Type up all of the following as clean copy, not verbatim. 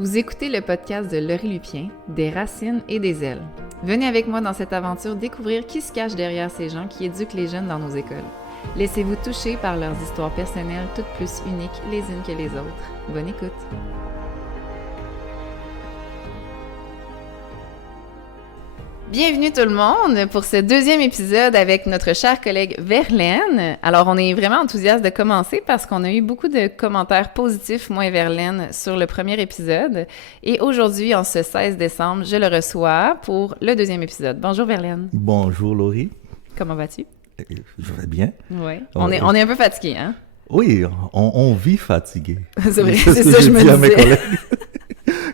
Vous écoutez le podcast de Laurie Lupien, des racines et des ailes. Venez avec moi dans cette aventure découvrir qui se cache derrière ces gens qui éduquent les jeunes dans nos écoles. Laissez-vous toucher par leurs histoires personnelles, toutes plus uniques les unes que les autres. Bonne écoute! Bienvenue tout le monde pour ce deuxième épisode avec notre chère collègue Verlaine. Alors, on est vraiment enthousiaste de commencer parce qu'on a eu beaucoup de commentaires positifs, moi et Verlaine, sur le premier épisode. Et aujourd'hui, en ce 16 décembre, je le reçois pour le deuxième épisode. Bonjour Verlaine. Bonjour Laurie. Comment vas-tu? Je vais bien. Oui. On est un peu fatigué, hein? Oui, on vit fatigué. C'est vrai, c'est ça que je me dis à mes disais. collègues.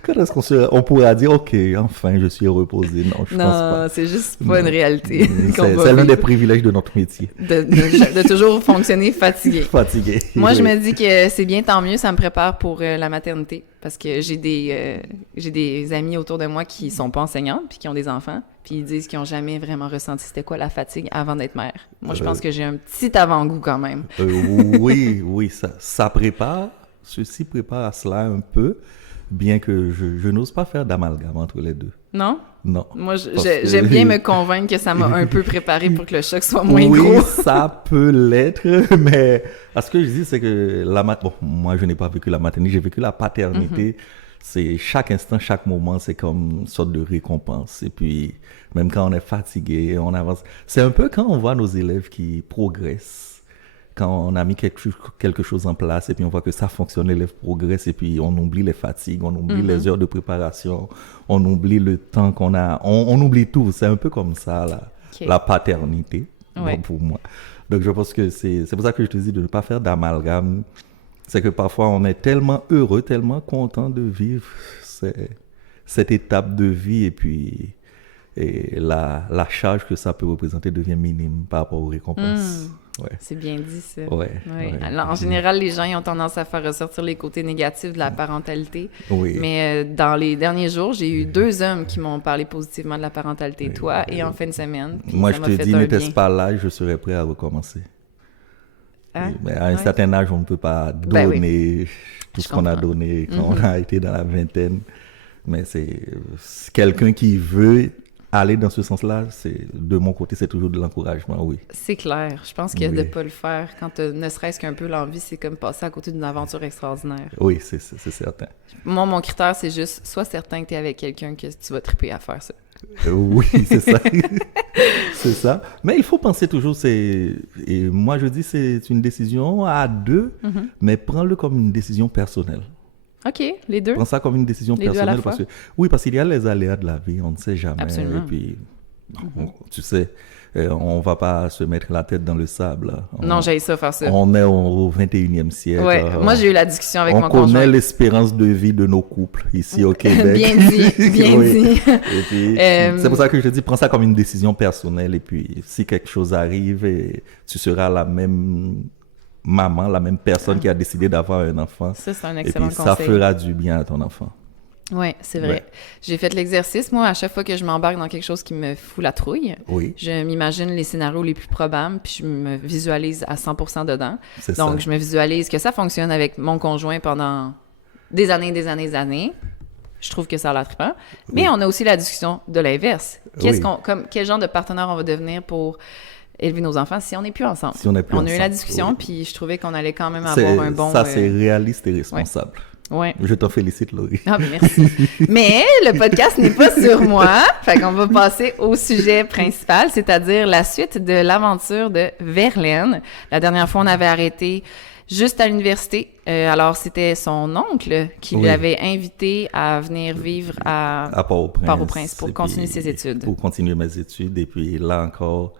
Quand est-ce qu'on pourra dire, OK, enfin, je suis reposé? Non, je pense pas. Non, c'est juste pas une réalité. C'est l'un des privilèges de notre métier. De toujours fonctionner fatigué. Fatigué. Moi, je me dis que c'est bien, tant mieux, ça me prépare pour la maternité. Parce que j'ai des amis autour de moi qui sont pas enseignantes puis qui ont des enfants. Puis ils disent qu'ils n'ont jamais vraiment ressenti c'était quoi la fatigue avant d'être mère. Moi, je pense que j'ai un petit avant-goût quand même. Oui, ça prépare. Ceci prépare à cela un peu, bien que je n'ose pas faire d'amalgame entre les deux. Non? Non. Moi, j'aime bien me convaincre que ça m'a un peu préparé pour que le choc soit moins oui, gros. Ça peut l'être, mais ce que je dis, c'est que moi, je n'ai pas vécu la maternité, j'ai vécu la paternité. C'est chaque instant, chaque moment, c'est comme une sorte de récompense. Et puis, même quand on est fatigué, on avance. C'est un peu quand on voit nos élèves qui progressent. Quand on a mis quelque chose en place et puis on voit que ça fonctionne, l'élève progresse et puis on oublie les fatigues, on oublie les heures de préparation, on oublie le temps qu'on a, on oublie tout. C'est un peu comme ça, la paternité, Ouais. pour moi. Donc je pense que c'est pour ça que je te dis de ne pas faire d'amalgame. C'est que parfois on est tellement heureux, tellement content de vivre cette étape de vie et puis la charge que ça peut représenter devient minime par rapport aux récompenses. Ouais. C'est bien dit, ça. Ouais. Alors, en général, les gens ils ont tendance à faire ressortir les côtés négatifs de la parentalité. Oui. Mais dans les derniers jours, j'ai eu 2 hommes qui m'ont parlé positivement de la parentalité, toi et en fin de semaine. Moi, ça je m'a te fait dis, un n'était-ce bien. pas là, je serais prêt à recommencer. Hein? Mais à un Ouais. certain âge, on ne peut pas Ben oui. donner tout Je ce qu'on a comprends. donné quand on a été dans la vingtaine. Mais c'est quelqu'un qui veut aller dans ce sens-là, de mon côté, c'est toujours de l'encouragement, oui. C'est clair. Je pense que de Oui. ne pas le faire, quand tu ne serait-ce qu'un peu l'envie, c'est comme passer à côté d'une aventure extraordinaire. Oui, c'est certain. Moi, mon critère, c'est juste, sois certain que tu es avec quelqu'un que tu vas triper à faire ça. Oui, c'est ça. C'est ça. Mais il faut penser toujours, et moi je dis c'est une décision à deux, mais prends-le comme une décision personnelle. OK, les deux. Prends ça comme une décision Les deux à la personnelle fois? parce qu'il y a les aléas de la vie, on ne sait jamais. Absolument. Et puis, tu sais, on va pas se mettre la tête dans le sable. Non, j'ai ça faire ça. On est au 21e siècle. Ouais, moi j'ai eu la discussion avec on mon connaît conjoint. l'espérance de vie de nos couples ici au Québec. Bien dit, bien Oui. dit. Et puis, c'est pour ça que je te dis, prends ça comme une décision personnelle. Et puis, si quelque chose arrive, tu seras la même maman, la même personne qui a décidé d'avoir un enfant. Ça, c'est un Et excellent puis, ça conseil. fera du bien à ton enfant. Oui, c'est vrai. Ouais. J'ai fait l'exercice, moi, à chaque fois que je m'embarque dans quelque chose qui me fout la trouille, Oui, je m'imagine les scénarios les plus probables, puis je me visualise à 100% dedans. c'est Donc, ça. je me visualise que ça fonctionne avec mon conjoint pendant des années. Je trouve que ça a l'air trippant. Mais Oui. on a aussi la discussion de l'inverse. Oui. Quel genre de partenaire on va devenir pour élever nos enfants si on n'est plus ensemble? Si on n'est plus a eu la ensemble, discussion, oui. puis je trouvais qu'on allait quand même avoir un bon... Ça, c'est réaliste et responsable. Ouais. Je t'en félicite, Laurie. Ah, ben merci. Mais le podcast n'est pas sur moi. Fait qu'on va passer au sujet principal, c'est-à-dire la suite de l'aventure de Verlaine. La dernière fois, on avait arrêté juste à l'université. Alors, c'était son oncle qui Oui. l'avait invité à venir vivre à Port-au-Prince pour Et continuer puis, ses études. Pour continuer mes études. Et puis là encore,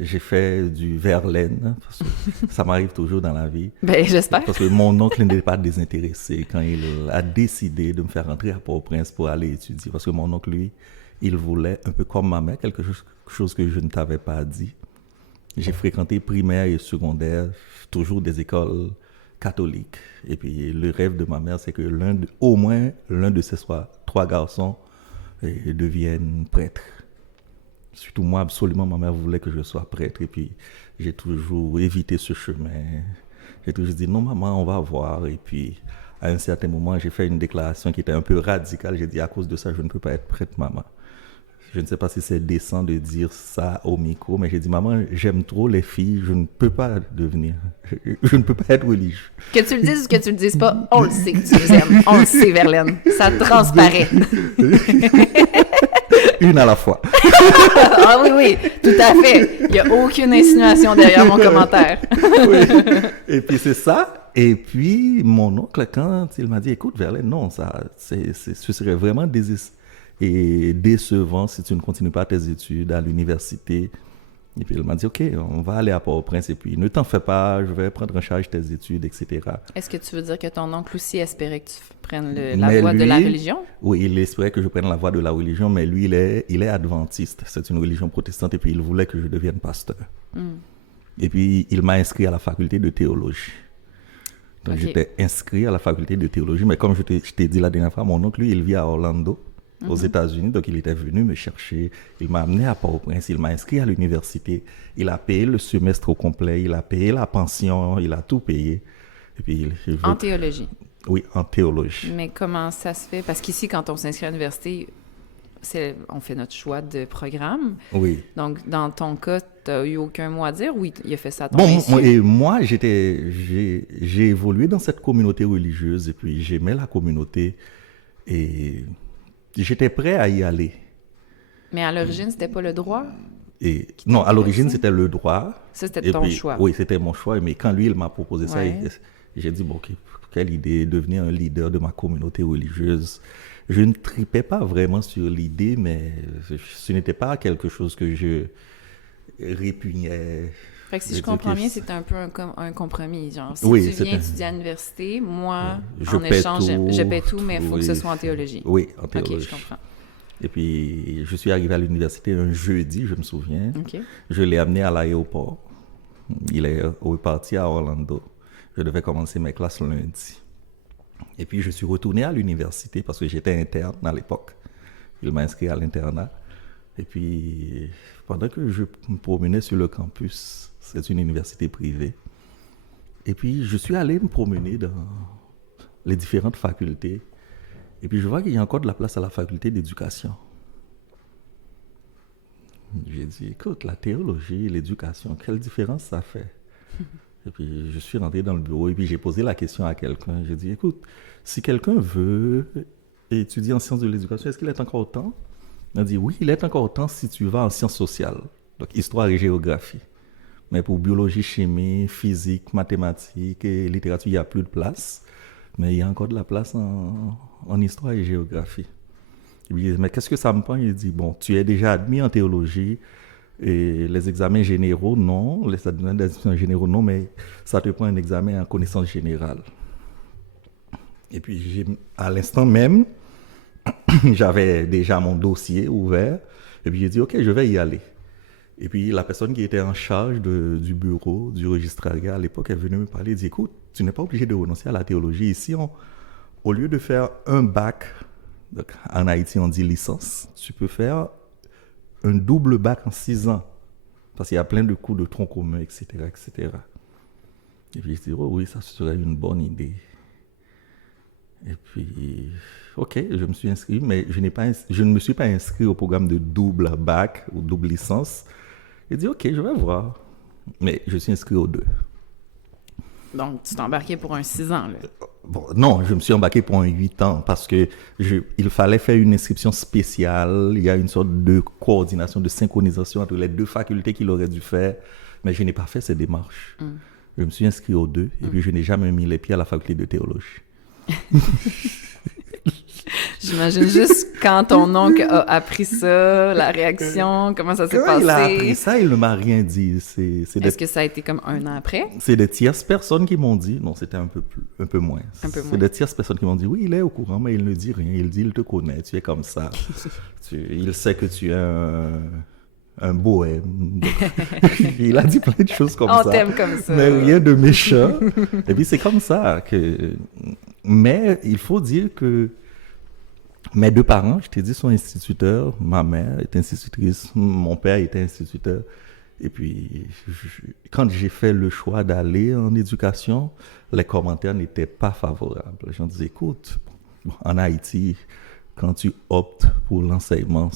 j'ai fait du Verlaine, parce que ça m'arrive toujours dans la vie. Ben, j'espère. Parce que mon oncle n'était pas désintéressé quand il a décidé de me faire rentrer à Port-au-Prince pour aller étudier. Parce que mon oncle, lui, il voulait, un peu comme ma mère, quelque chose que je ne t'avais pas dit. J'ai fréquenté primaire et secondaire, toujours des écoles catholiques. Et puis le rêve de ma mère, c'est que au moins l'un de ces 3 garçons devienne prêtre. Surtout moi, absolument, ma mère voulait que je sois prêtre. Et puis j'ai toujours évité ce chemin. J'ai toujours dit, non maman, on va voir. Et puis à un certain moment, j'ai fait une déclaration qui était un peu radicale. J'ai dit, à cause de ça, je ne peux pas être prêtre, maman. Je ne sais pas si c'est décent de dire ça au micro, mais j'ai dit, maman, j'aime trop les filles, je ne peux pas devenir, je ne peux pas être religieux. Que tu le dises ou que tu le dises pas, on le sait que tu les aimes. On le sait, Verlaine. Ça transparaît. Une à la fois. Ah oui, oui, tout à fait. Il n'y a aucune insinuation derrière mon commentaire. Oui. Et puis c'est ça. Et puis mon oncle, quand il m'a dit, écoute, Verlaine, non, ce serait vraiment décevant si tu ne continues pas tes études à l'université. Et puis il m'a dit, OK, on va aller à Port-au-Prince et puis ne t'en fais pas, je vais prendre en charge tes études, etc. Est-ce que tu veux dire que ton oncle aussi espérait que tu prennes la voie de la religion? Oui, il espérait que je prenne la voie de la religion, mais lui, il est adventiste. C'est une religion protestante et puis il voulait que je devienne pasteur. Et puis il m'a inscrit à la faculté de théologie. Donc j'étais inscrit à la faculté de théologie, mais comme je t'ai dit la dernière fois, mon oncle, lui, il vit à Orlando, aux États-Unis, donc il était venu me chercher, il m'a amené à Port-au-Prince, il m'a inscrit à l'université, il a payé le semestre au complet, il a payé la pension, il a tout payé. Et puis, en théologie? Oui, en théologie. Mais comment ça se fait? Parce qu'ici, quand on s'inscrit à l'université, on fait notre choix de programme. Oui. Donc, dans ton cas, tu n'as eu aucun mot à dire ou il a fait ça à ton moi, j'ai évolué dans cette communauté religieuse et puis j'aimais la communauté et j'étais prêt à y aller. Mais à l'origine, c'était pas le droit? Non, à l'origine, c'était le droit. Ça, c'était ton choix. Oui, c'était mon choix. Mais quand lui, il m'a proposé ça, j'ai dit, bon, quelle idée, devenir un leader de ma communauté religieuse. Je ne tripais pas vraiment sur l'idée, mais ce n'était pas quelque chose que je répugnais. Fait que si je comprends bien, c'était un peu un compromis. Genre, si tu viens étudier à l'université, moi, en échange, je paie tout, mais il faut que ce soit en théologie. Oui, en théologie. OK, je comprends. Et puis, je suis arrivé à l'université un jeudi, je me souviens. Okay. Je l'ai amené à l'aéroport. Il est reparti à Orlando. Je devais commencer mes classes lundi. Et puis, je suis retourné à l'université parce que j'étais interne à l'époque. Il m'a inscrit à l'internat. Et puis, pendant que je me promenais sur le campus, c'est une université privée. Et puis, je suis allé me promener dans les différentes facultés. Et puis, je vois qu'il y a encore de la place à la faculté d'éducation. J'ai dit, écoute, la théologie, l'éducation, quelle différence ça fait? Et puis, je suis rentré dans le bureau et puis j'ai posé la question à quelqu'un. J'ai dit, écoute, si quelqu'un veut étudier en sciences de l'éducation, est-ce qu'il est encore temps? Il a dit, oui, il est encore temps si tu vas en sciences sociales, donc histoire et géographie. Mais pour biologie, chimie, physique, mathématiques et littérature, il n'y a plus de place. Mais il y a encore de la place en histoire et géographie. Il dit, mais qu'est-ce que ça me prend? Il dit, bon, tu es déjà admis en théologie et les examens généraux, non. Les examens généraux, non, mais ça te prend un examen en connaissance générale. Et puis, à l'instant même, j'avais déjà mon dossier ouvert. Et puis, j'ai dit, OK, je vais y aller. Et puis, la personne qui était en charge du bureau, du registrariat à l'époque, est venue me parler. Elle dit, écoute, tu n'es pas obligé de renoncer à la théologie. Ici, au lieu de faire un bac, donc en Haïti, on dit licence, tu peux faire un double bac en 6 ans. Parce qu'il y a plein de cours de tronc commun, etc., etc. Et puis, je dis, oh oui, ça serait une bonne idée. Et puis, OK, je me suis inscrit, mais je ne me suis pas inscrit au programme de double bac ou double licence. J'ai dit, OK, je vais voir. Mais je suis inscrit aux 2. Donc, tu t'es embarqué pour un 6 ans, là? Bon, non, je me suis embarqué pour un 8 ans parce que il fallait faire une inscription spéciale. Il y a une sorte de coordination, de synchronisation entre les 2 facultés qu'il aurait dû faire. Mais je n'ai pas fait ces démarches. Je me suis inscrit aux 2 et puis je n'ai jamais mis les pieds à la faculté de théologie. J'imagine juste quand ton oncle a appris ça, la réaction, comment ça s'est passé. Il a appris ça, il ne m'a rien dit. Est-ce que ça a été comme 1 an après? C'est des tierces personnes qui m'ont dit, non, c'était un peu moins. C'est des tierces personnes qui m'ont dit, oui, il est au courant, mais il ne dit rien. Il dit, il te connaît, tu es comme ça. Il sait que tu es un bohème. Il a dit plein de choses comme ça. On t'aime comme ça. Mais rien de méchant. Et puis c'est comme ça que... Mais il faut dire que mes 2 parents, je t'ai dit, sont instituteurs. Ma mère est institutrice, mon père était instituteur. Et puis, quand j'ai fait le choix d'aller en éducation, les commentaires n'étaient pas favorables. Les gens disaient, écoute, en Haïti, quand tu optes pour l'enseignement,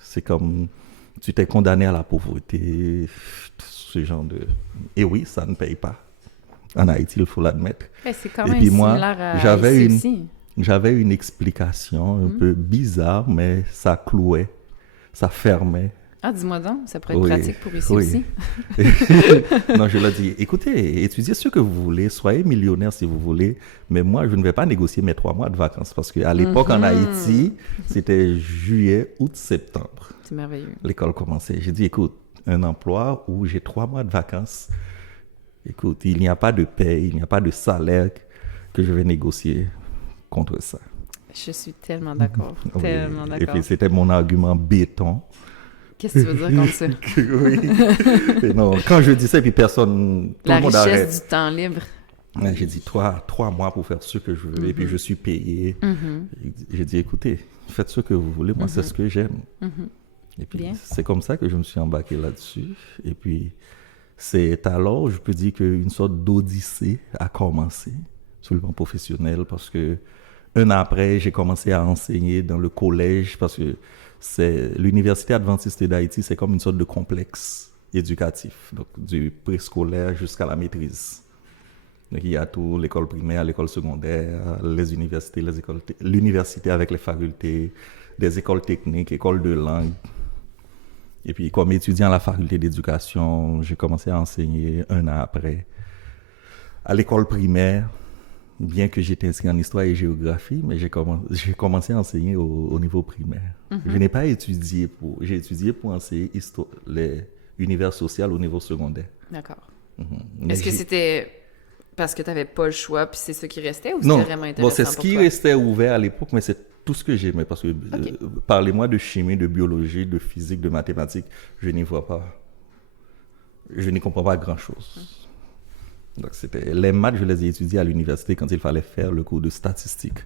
c'est comme tu t'es condamné à la pauvreté, ce genre de... Et oui, ça ne paye pas. En Haïti, il faut l'admettre. Ouais, c'est quand Et même puis moi, similaire à ici aussi. j'avais une explication un peu bizarre, mais ça clouait, ça fermait. Ah, dis-moi donc, ça pourrait être Oui, pratique pour ici oui. aussi. Non, je leur dis, écoutez, étudiez ce que vous voulez, soyez millionnaire si vous voulez, mais moi, je ne vais pas négocier mes 3 mois de vacances parce qu'à l'époque, en Haïti, c'était juillet, août, septembre. C'est merveilleux. L'école commençait. J'ai dit, écoute, un emploi où j'ai 3 mois de vacances, écoute, il n'y a pas de paie, il n'y a pas de salaire que je vais négocier contre ça. Je suis tellement d'accord, Oui. tellement Et d'accord. puis, c'était mon argument béton. Qu'est-ce que tu veux dire contre ça? Oui. Et non, quand je dis ça, et puis personne, tout La le monde richesse arrête. du temps libre. Ouais, j'ai dit 3 mois pour faire ce que je veux, et puis je suis payé. J'ai dit, écoutez, faites ce que vous voulez, moi, c'est ce que j'aime. Et puis, Bien. c'est comme ça que je me suis embarqué là-dessus. Et puis, c'est alors, je peux dire qu'une sorte d'odyssée a commencé sur le plan professionnel, parce que un an après, j'ai commencé à enseigner dans le collège, parce que c'est l'Université adventiste d'Haïti, c'est comme une sorte de complexe éducatif, donc du préscolaire jusqu'à la maîtrise. Donc, il y a tout, l'école primaire, l'école secondaire, les universités, l'université avec les facultés, des écoles techniques, écoles de langue. Et puis, comme étudiant à la faculté d'éducation, j'ai commencé à enseigner un an après. À l'école primaire, bien que j'étais inscrit en histoire et géographie, mais j'ai commencé à enseigner au niveau primaire. Je n'ai pas étudié j'ai étudié pour enseigner les univers sociaux au niveau secondaire. D'accord. Mais Est-ce que c'était parce que tu n'avais pas le choix, puis c'est ce qui restait, ou Non, c'était vraiment intéressant c'est ce pour qui toi? restait ouvert à l'époque, mais c'est tout ce que j'aimais, parce que parlez-moi de chimie, de biologie, de physique, de mathématiques, je n'y vois pas. Je n'y comprends pas grand-chose. Donc, les maths, je les ai étudiés à l'université quand il fallait faire le cours de statistique.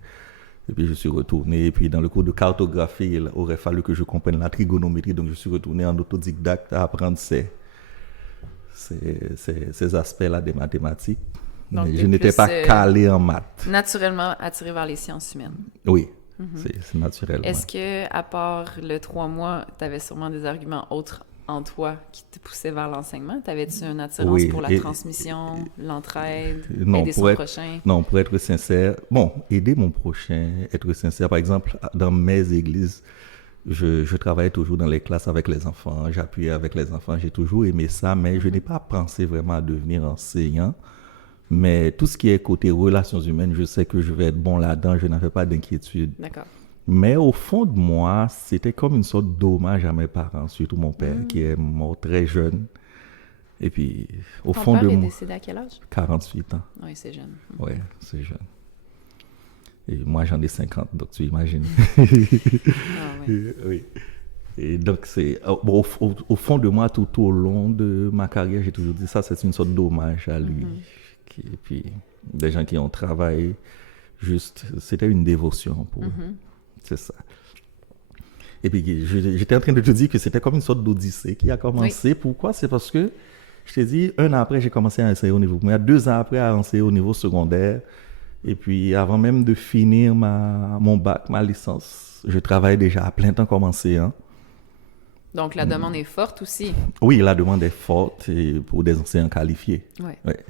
Et puis, je suis retourné. Et puis, dans le cours de cartographie, il aurait fallu que je comprenne la trigonométrie. Donc, je suis retourné en autodidacte à apprendre ces aspects-là des mathématiques. Donc, mais t'es je n'étais plus, pas calé en maths. Naturellement attiré vers les sciences humaines. Oui, c'est naturellement. Est-ce que, à part le 3 mois, tu avais sûrement des arguments autres en toi qui te poussaient vers l'enseignement? T'avais-tu une attirance Oui, pour la transmission, l'entraide, non, aider son prochain? Non, pour être sincère, aider mon prochain, être sincère, par exemple, dans mes églises, je travaillais toujours dans les classes avec les enfants, j'appuyais avec les enfants, j'ai toujours aimé ça, mais je n'ai pas pensé vraiment à devenir enseignant. Mais tout ce qui est côté relations humaines, je sais que je vais être bon là-dedans, je n'avais pas d'inquiétude. D'accord. Mais au fond de moi, c'était comme une sorte d'hommage à mes parents, surtout mon père, qui est mort très jeune. Et puis, au fond de Ton père est moi, décédé à quel âge? 48 ans. Oui, c'est jeune. Oui, c'est jeune. Et moi, j'en ai 50, donc tu imagines. Ah, ouais. Oui. Et donc, au fond de moi, tout au long de ma carrière, j'ai toujours dit ça, c'est une sorte d'hommage à lui. Et puis, des gens qui ont travaillé, juste, c'était une dévotion pour eux. C'est ça. Et puis, j'étais en train de te dire que c'était comme une sorte d'odyssée qui a commencé. Oui. Pourquoi? C'est parce que, je t'ai dit, 1 an après, j'ai commencé à enseigner au niveau primaire, 2 ans après, à enseigner au niveau secondaire. Et puis, avant même de finir mon bac, ma licence, je travaillais déjà à plein temps comme enseignant. Donc, la demande est forte aussi. Oui, la demande est forte pour des enseignants qualifiés. Ouais. Ouais.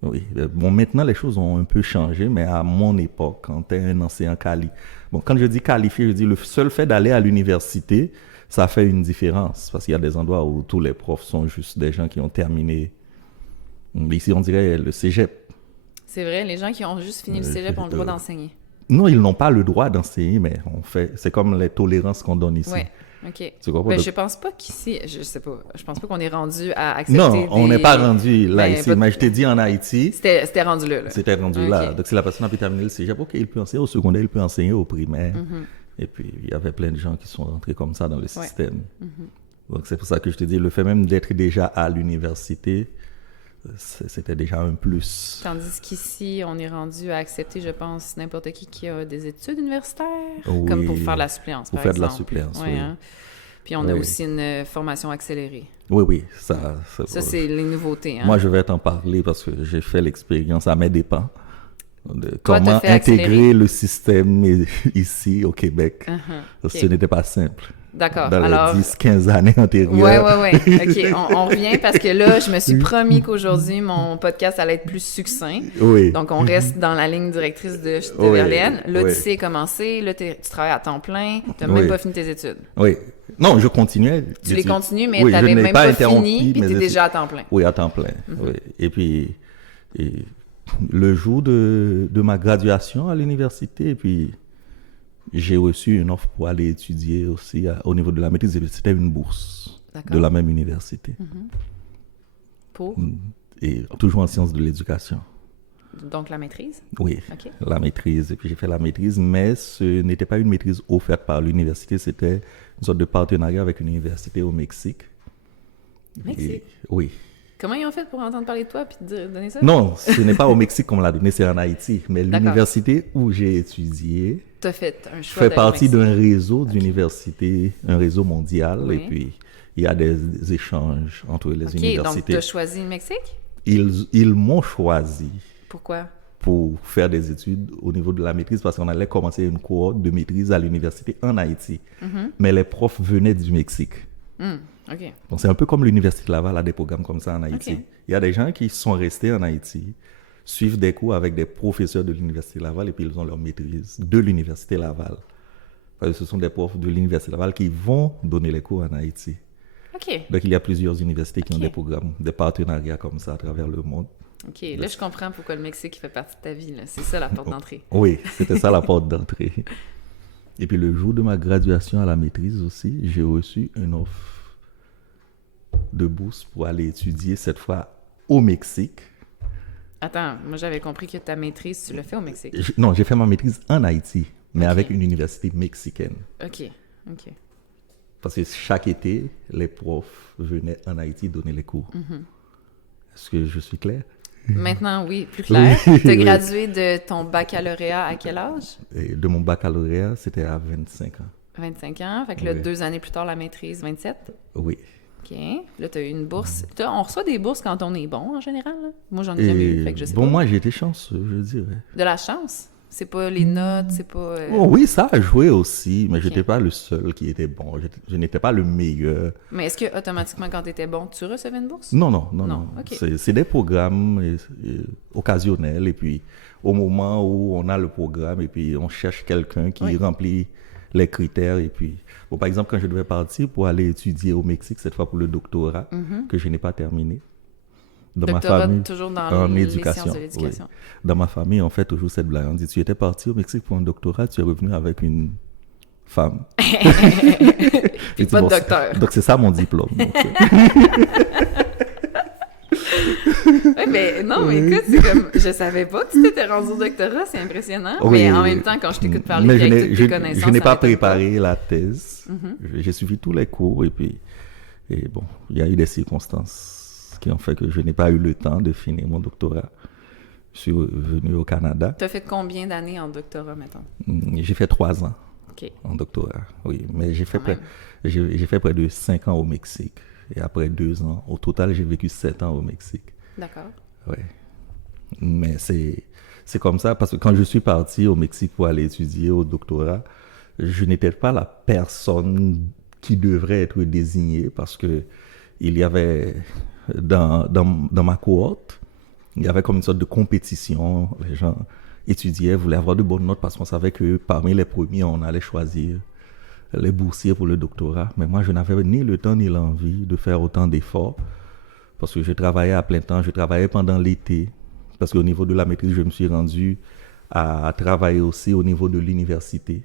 Oui. Bon, maintenant, les choses ont un peu changé, mais à mon époque, quand tu es un enseignant qualifié... Bon, quand je dis qualifié, je dis le seul fait d'aller à l'université, ça fait une différence. Parce qu'il y a des endroits où tous les profs sont juste des gens qui ont terminé... Ici, on dirait le cégep. C'est vrai, les gens qui ont juste fini le cégep ont le droit d'enseigner. Non, ils n'ont pas le droit d'enseigner, mais c'est comme les tolérances qu'on donne ici. Oui. OK. Tu comprends? Ben, je pense pas qu'ici, je sais pas, je pense pas qu'on est rendu à accepter Non, on n'est pas rendu là ici, mais je t'ai dit en Haïti... C'était rendu là. C'était rendu là. Donc, si la personne a pu terminer le cégep, OK, il peut enseigner au secondaire, il peut enseigner au primaire. Et puis, il y avait plein de gens qui sont rentrés comme ça dans le système. Donc, c'est pour ça que je te dis, le fait même d'être déjà à l'université, c'était déjà un plus. Tandis qu'ici, on est rendu à accepter, je pense, n'importe qui a des études universitaires, Oui, comme pour faire de la suppléance, pour par faire exemple. De la suppléance, ouais, oui. Hein? Puis on a aussi une formation accélérée. Oui, Ça, c'est les nouveautés. Hein? Moi, je vais t'en parler parce que j'ai fait l'expérience à mes dépens. De Toi, comment fait intégrer accélérer? le système ici au Québec. Ce OK. n'était pas simple. D'accord. Dans Alors, les 10-15 années antérieures. ouais. OK, on revient parce que là, je me suis promis qu'aujourd'hui, mon podcast allait être plus succinct. Oui. Donc, on reste dans la ligne directrice de Oui, Verlaine. L'Odyssée oui. est commencée. Là, tu travailles à temps plein. Tu n'as Oui. même pas fini tes études. Oui. Non, je continuais. Tu les continues, mais Oui, tu je n'avais n'ai même pas pas interrompu fini, puis mes tu es études. déjà à temps plein. Oui, à temps plein. Oui. Et puis, le jour de ma graduation à l'université, et puis j'ai reçu une offre pour aller étudier aussi au niveau de la maîtrise. C'était une bourse D'accord. de la même université. Pour? Et toujours en sciences de l'éducation. Donc, la maîtrise? Oui, OK. la maîtrise. Et puis j'ai fait la maîtrise, mais ce n'était pas une maîtrise offerte par l'université, c'était une sorte de partenariat avec une université au Mexique. Mexique? Et, oui. Comment ils ont fait pour entendre parler de toi puis te donner ça? Non, ce n'est pas au Mexique qu'on me l'a donné, c'est en Haïti. Mais D'accord. l'université où j'ai étudié Tu as fait un je choix fais d'aller au partie Mexique. d'un réseau d'universités, un réseau mondial, Oui. et puis il y a des échanges entre les OK, donc universités. tu as choisi le Mexique? Ils m'ont choisi Pourquoi? pour faire des études au niveau de la maîtrise parce qu'on allait commencer une cohorte de maîtrise à l'université en Haïti. Mais les profs venaient du Mexique. OK. Donc c'est un peu comme l'Université Laval a des programmes comme ça en Haïti. OK. Il y a des gens qui sont restés en Haïti, suivent des cours avec des professeurs de l'Université Laval et puis ils ont leur maîtrise de l'Université Laval. Parce que ce sont des profs de l'Université Laval qui vont donner les cours en Haïti. OK. Donc il y a plusieurs universités qui ont OK. des programmes, des partenariats comme ça à travers le monde. OK. Là, je comprends pourquoi le Mexique fait partie de ta vie. Là. C'est ça la porte d'entrée. Oui, c'était ça la porte d'entrée. Et puis le jour de ma graduation à la maîtrise aussi, j'ai reçu une offre de bourse pour aller étudier cette fois au Mexique. Attends, moi j'avais compris que ta maîtrise, tu l'as fait au Mexique. Non, j'ai fait ma maîtrise en Haïti, mais Ok. avec une université mexicaine. OK. Parce que chaque été, les profs venaient en Haïti donner les cours. Est-ce que je suis clair? Maintenant, oui, plus clair. Oui, Tu as oui. gradué de ton baccalauréat à quel âge? Et de mon baccalauréat, c'était à 25 ans. 25 ans. Fait que là, Oui. 2 années plus tard, la maîtrise, 27. Oui. OK. Là, tu as eu une bourse. On reçoit des bourses quand on est bon, en général. Là. Moi, j'en ai jamais eu, fait que je sais bon, pas. moi, j'ai été chanceux, je dirais. De la chance. C'est pas les notes, c'est pas... Oh, oui, ça a joué aussi, mais je Ok. n'étais pas le seul qui était bon. Je n'étais pas le meilleur. Mais est-ce que automatiquement, quand tu étais bon, tu recevais une bourse? Non. ok. C'est des programmes occasionnels. Et puis, au moment où on a le programme, et puis on cherche quelqu'un qui Oui. remplit les critères. Et puis, bon, par exemple, quand je devais partir pour aller étudier au Mexique, cette fois pour le doctorat, que je n'ai pas terminé. Dans Doctorat ma famille, toujours dans en les éducation. sciences de l'éducation. Oui. Dans ma famille, on fait toujours cette blague. On dit, tu étais parti au Mexique pour un doctorat, tu es revenu avec une femme. Puis Et pas de bon, docteur. Donc, c'est ça mon diplôme. Donc, Ouais, mais non, mais écoute, c'est comme... Je savais pas que tu t'étais rendu au doctorat, c'est impressionnant. oui, mais en même temps, quand je t'écoute parler, mais puis je avec n'ai- toutes tes connaissances... je n'ai ça pas m'étonne préparé la thèse. J'ai suivi tous les cours et puis, et bon, il y a eu des circonstances qui ont fait que je n'ai pas eu le temps de finir mon doctorat. Je suis venu au Canada. Tu as fait combien d'années en doctorat, mettons? J'ai fait 3 ans OK. en doctorat, oui, mais j'ai fait, Quand même. j'ai fait près de 5 ans au Mexique. Et après 2 ans, au total, j'ai vécu 7 ans au Mexique. D'accord. Ouais. Mais c'est comme ça, parce que quand je suis parti au Mexique pour aller étudier au doctorat, je n'étais pas la personne qui devrait être désignée, parce que il y avait, dans ma cohorte, il y avait comme une sorte de compétition. Les gens étudiaient, voulaient avoir de bonnes notes, parce qu'on savait que parmi les premiers, on allait choisir les boursiers pour le doctorat. Mais moi, je n'avais ni le temps ni l'envie de faire autant d'efforts, parce que je travaillais à plein temps, je travaillais pendant l'été, parce qu'au niveau de la maîtrise, je me suis rendu à travailler aussi au niveau de l'université.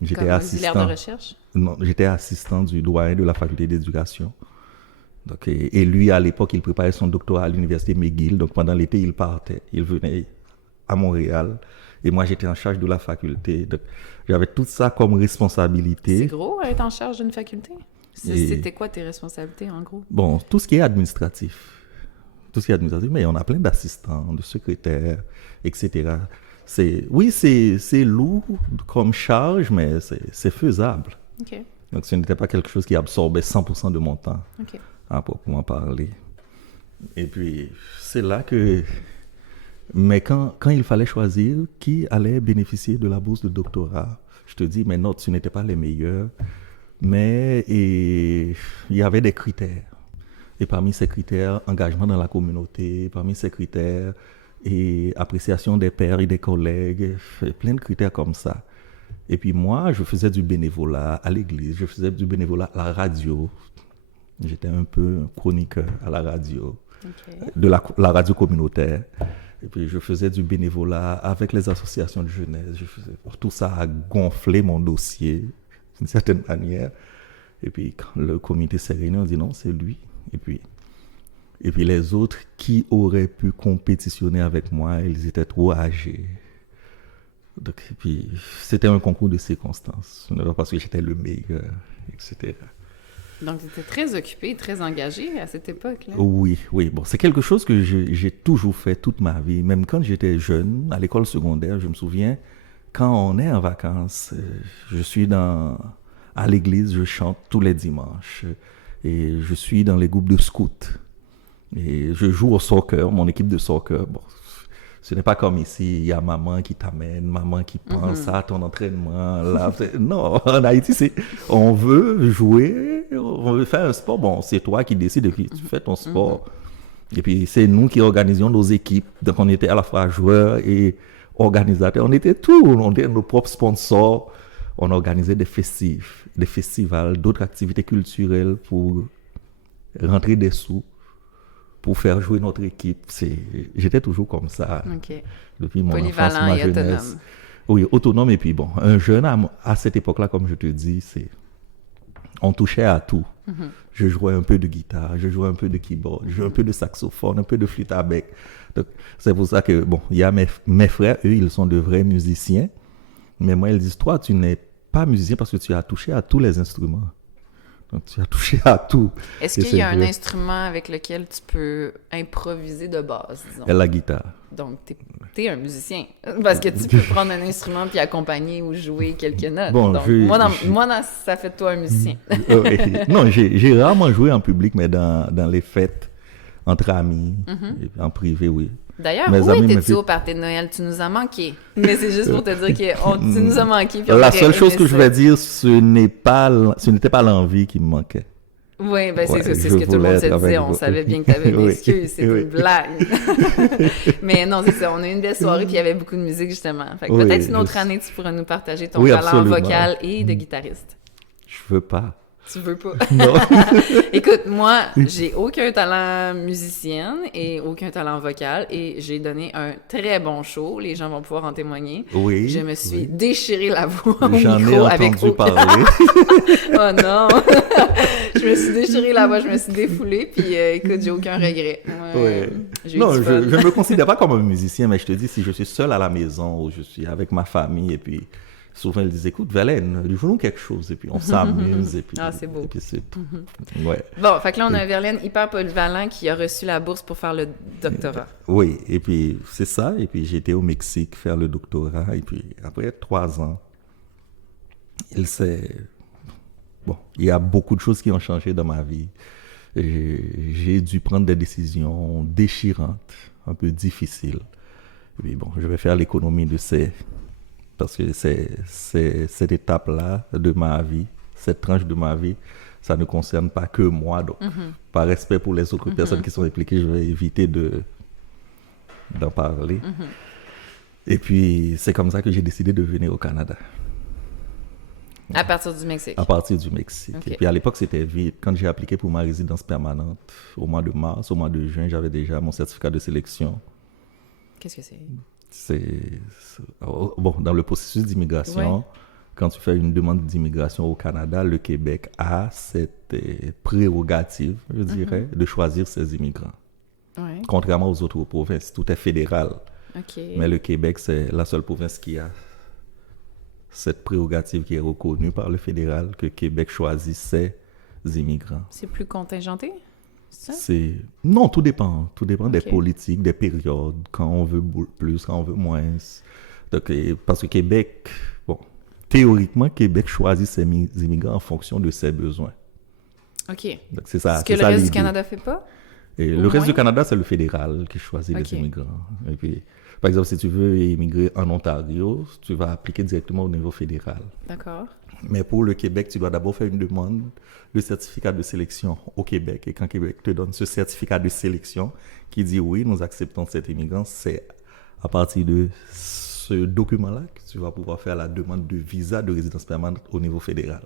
J'étais Comme auxiliaire de assistant, recherche? non, j'étais assistant du doyen de la faculté d'éducation. Donc, et lui, à l'époque, il préparait son doctorat à l'université McGill. Donc pendant l'été, il partait, il venait à Montréal. Et moi, j'étais en charge de la faculté. Donc, j'avais tout ça comme responsabilité. C'est gros, être en charge d'une faculté? Et- C'était quoi tes responsabilités, en gros? Bon, tout ce qui est administratif. Tout ce qui est administratif, mais on a plein d'assistants, de secrétaires, etc. Oui, c'est lourd comme charge, mais c'est faisable. OK. Donc, ce n'était pas quelque chose qui absorbait 100% de mon temps, OK. à proprement parler. Et puis, c'est là que... Mais quand il fallait choisir qui allait bénéficier de la bourse de doctorat, je te dis, mes notes, ce n'étaient pas les meilleures, mais il y avait des critères. Et parmi ces critères, engagement dans la communauté, parmi ces critères, et appréciation des pairs et des collègues, plein de critères comme ça. Et puis moi, je faisais du bénévolat à l'église, je faisais du bénévolat à la radio. J'étais un peu un chroniqueur à la radio, de la radio communautaire. Et puis je faisais du bénévolat avec les associations de jeunesse. Tout ça a gonflé mon dossier d'une certaine manière. Et puis quand le comité s'est réuni, on dit non, c'est lui. Et puis les autres qui auraient pu compétitionner avec moi, ils étaient trop âgés. Donc, et puis c'était un concours de circonstances. Ce n'est pas parce que j'étais le meilleur, etc. Donc, tu étais très occupé, très engagé à cette époque-là. Oui. Bon, c'est quelque chose que j'ai toujours fait toute ma vie. Même quand j'étais jeune, à l'école secondaire, je me souviens, quand on est en vacances, je suis à l'église, je chante tous les dimanches. Et je suis dans les groupes de scouts. Et je joue au soccer, mon équipe de soccer. Bon, ce n'est pas comme ici, il y a maman qui t'amène, maman qui pense à ton entraînement. Là. Non, en Haïti, on veut jouer, on veut faire un sport. Bon, c'est toi qui décides que tu fais ton sport. Et puis, c'est nous qui organisions nos équipes. Donc, on était à la fois joueurs et organisateurs. On était tout. On était nos propres sponsors. On organisait des festivals, d'autres activités culturelles pour rentrer des sous, pour faire jouer notre équipe. J'étais toujours comme ça, depuis mon enfance, ma jeunesse. Autonome. Oui, autonome. Et puis bon, un jeune à cette époque-là, comme je te dis, on touchait à tout. Je jouais un peu de guitare, je jouais un peu de keyboard, je jouais un peu de saxophone, un peu de flûte à bec. Donc, c'est pour ça que, bon, il y a mes frères, eux, ils sont de vrais musiciens. Mais moi, ils disent, toi, tu n'es pas musicien parce que tu as touché à tous les instruments. Donc, tu as touché à tout. Est-ce qu'il y a un instrument avec lequel tu peux improviser de base, disons? La guitare. Donc, t'es un musicien. Parce que tu peux prendre un instrument puis accompagner ou jouer quelques notes. Bon, donc, ça fait de toi un musicien. Non, j'ai rarement joué en public, mais dans les fêtes, entre amis, en privé, oui. D'ailleurs, où étais-tu au party de Noël? Tu nous as manqué. Mais c'est juste pour te dire que tu nous as manqué. La seule chose que je vais dire, ce n'était pas l'envie qui me manquait. Oui, ben c'est ce que tout le monde se disait. On savait bien que tu avais des excuses. C'est une blague. Mais non, c'est ça. On a eu une belle soirée puis il y avait beaucoup de musique, justement. Fait que peut-être une autre année, tu pourras nous partager ton talent vocal et de guitariste. Je veux pas. Tu veux pas? Non. Écoute, moi, j'ai aucun talent musicienne et aucun talent vocal et j'ai donné un très bon show. Les gens vont pouvoir en témoigner. Oui. Je me suis déchiré la voix au micro. J'en ai entendu parler. Oh non! Je me suis déchiré la voix, je me suis défoulée puis écoute, j'ai aucun regret. Non, je ne me considère pas comme un musicien, mais je te dis, si je suis seul à la maison ou je suis avec ma famille et puis souvent, ils disent, écoute, Verlaine, jouons quelque chose, et puis on s'amuse, et puis... c'est beau. Et puis c'est tout. Ouais. Bon, fait que là, on a un Verlaine hyper polyvalent qui a reçu la bourse pour faire le doctorat. Oui, et puis c'est ça, et puis j'ai été au Mexique faire le doctorat, et puis après 3 ans, il y a beaucoup de choses qui ont changé dans ma vie. J'ai dû prendre des décisions déchirantes, un peu difficiles. Et puis bon, je vais faire l'économie de parce que c'est cette étape-là de ma vie, cette tranche de ma vie, ça ne concerne pas que moi. Donc, par respect pour les autres personnes qui sont impliquées, je vais éviter d'en parler. Et puis, c'est comme ça que j'ai décidé de venir au Canada. À partir du Mexique? À partir du Mexique. Okay. Et puis, à l'époque, c'était vite. Quand j'ai appliqué pour ma résidence permanente, au mois de mars, au mois de juin, j'avais déjà mon certificat de sélection. Qu'est-ce que c'est? Bon, dans le processus d'immigration, quand tu fais une demande d'immigration au Canada, le Québec a cette prérogative, je dirais, de choisir ses immigrants. Contrairement aux autres provinces, tout est fédéral. Mais le Québec, c'est la seule province qui a cette prérogative qui est reconnue par le fédéral, que Québec choisit ses immigrants. C'est plus contingenté? Non, tout dépend. Tout dépend des politiques, des périodes, quand on veut plus, quand on veut moins. Donc, parce que Québec, bon, théoriquement, Québec choisit ses immigrants en fonction de ses besoins. OK. Donc, c'est ça. Ce que le reste du Canada fait pas? Et le reste du Canada, c'est le fédéral qui choisit les immigrants. Et puis, par exemple, si tu veux immigrer en Ontario, tu vas appliquer directement au niveau fédéral. D'accord. Mais pour le Québec, tu dois d'abord faire une demande de certificat de sélection au Québec. Et quand Québec te donne ce certificat de sélection qui dit oui, nous acceptons cet immigrant, c'est à partir de ce document-là que tu vas pouvoir faire la demande de visa de résidence permanente au niveau fédéral.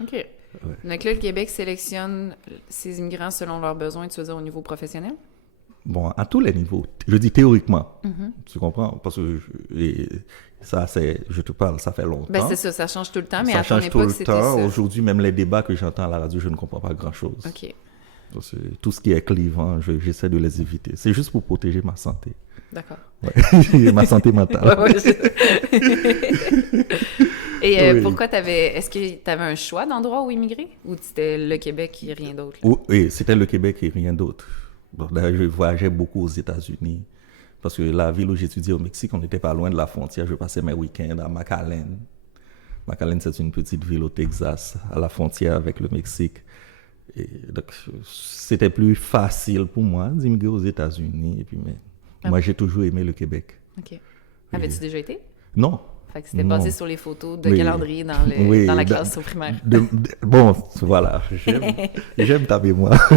OK. Ouais. Donc là, le Québec sélectionne ses immigrants selon leurs besoins, tu veux dire au niveau professionnel? Bon, à tous les niveaux. Je dis théoriquement. Tu comprends? Parce que ça, je te parle, ça fait longtemps. Ben c'est ça, ça change tout le temps, mais ça à ton change époque, tout le c'était temps. ça. Aujourd'hui, même les débats que j'entends à la radio, je ne comprends pas grand-chose. OK. Parce que tout ce qui est clivant, j'essaie de les éviter. C'est juste pour protéger ma santé. D'accord. Ouais. Ma santé mentale. Et oui. Pourquoi est-ce que tu avais un choix d'endroit où immigrer? Ou c'était le Québec et rien d'autre? Oui, c'était le Québec et rien d'autre. D'ailleurs, je voyageais beaucoup aux États-Unis. Parce que la ville où j'étudiais au Mexique, on n'était pas loin de la frontière. Je passais mes week-ends à McAllen. McAllen, c'est une petite ville au Texas, à la frontière avec le Mexique. Et donc, c'était plus facile pour moi d'immigrer aux États-Unis. Et puis, moi, j'ai toujours aimé le Québec. OK. Avais-tu déjà été? Non. Fait que c'était basé sur les photos de calendrier dans la classe au primaire. Bon, voilà. J'aime ta mémoire.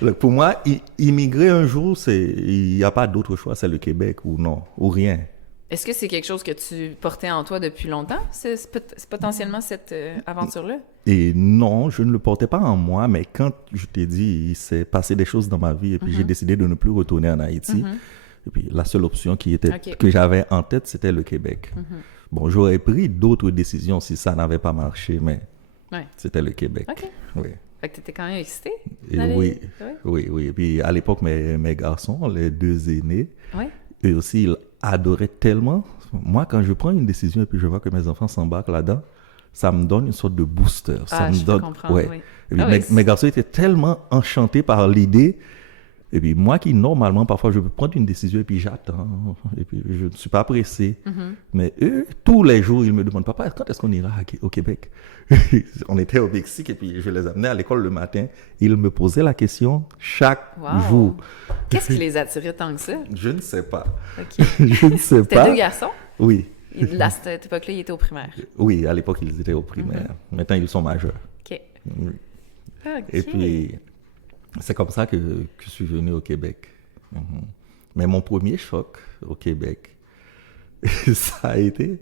Donc, pour moi, immigrer un jour, il n'y a pas d'autre choix, c'est le Québec ou non, ou rien. Est-ce que c'est quelque chose que tu portais en toi depuis longtemps, c'est potentiellement cette aventure-là? Et non, je ne le portais pas en moi, mais quand je t'ai dit, il s'est passé des choses dans ma vie et puis j'ai décidé de ne plus retourner en Haïti. Et puis la seule option que j'avais en tête, c'était le Québec. Bon, j'aurais pris d'autres décisions si ça n'avait pas marché, mais c'était le Québec. OK. Oui. Fait que tu étais quand même excité? Oui. Et puis à l'époque, mes garçons, les deux aînés, eux aussi, ils adoraient tellement. Moi, quand je prends une décision et puis je vois que mes enfants s'embarquent là-dedans, ça me donne une sorte de booster. Ça me donne. Oui. Et puis, mes garçons étaient tellement enchantés par l'idée. Et puis moi qui, normalement, parfois, je peux prendre une décision et puis j'attends. Et puis je ne suis pas pressé. Mais eux, tous les jours, ils me demandent, papa, quand est-ce qu'on ira au Québec? On était au Mexique et puis je les amenais à l'école le matin. Ils me posaient la question chaque jour. Qu'est-ce qui les attirait tant que ça? Je ne sais pas. OK. Je ne sais pas. C'était deux garçons? Oui. À cette époque-là, ils étaient au primaire? Oui, à l'époque, ils étaient au primaire. Maintenant, ils sont majeurs. OK. Et puis, c'est comme ça que je suis venu au Québec. Mais mon premier choc au Québec, ça a été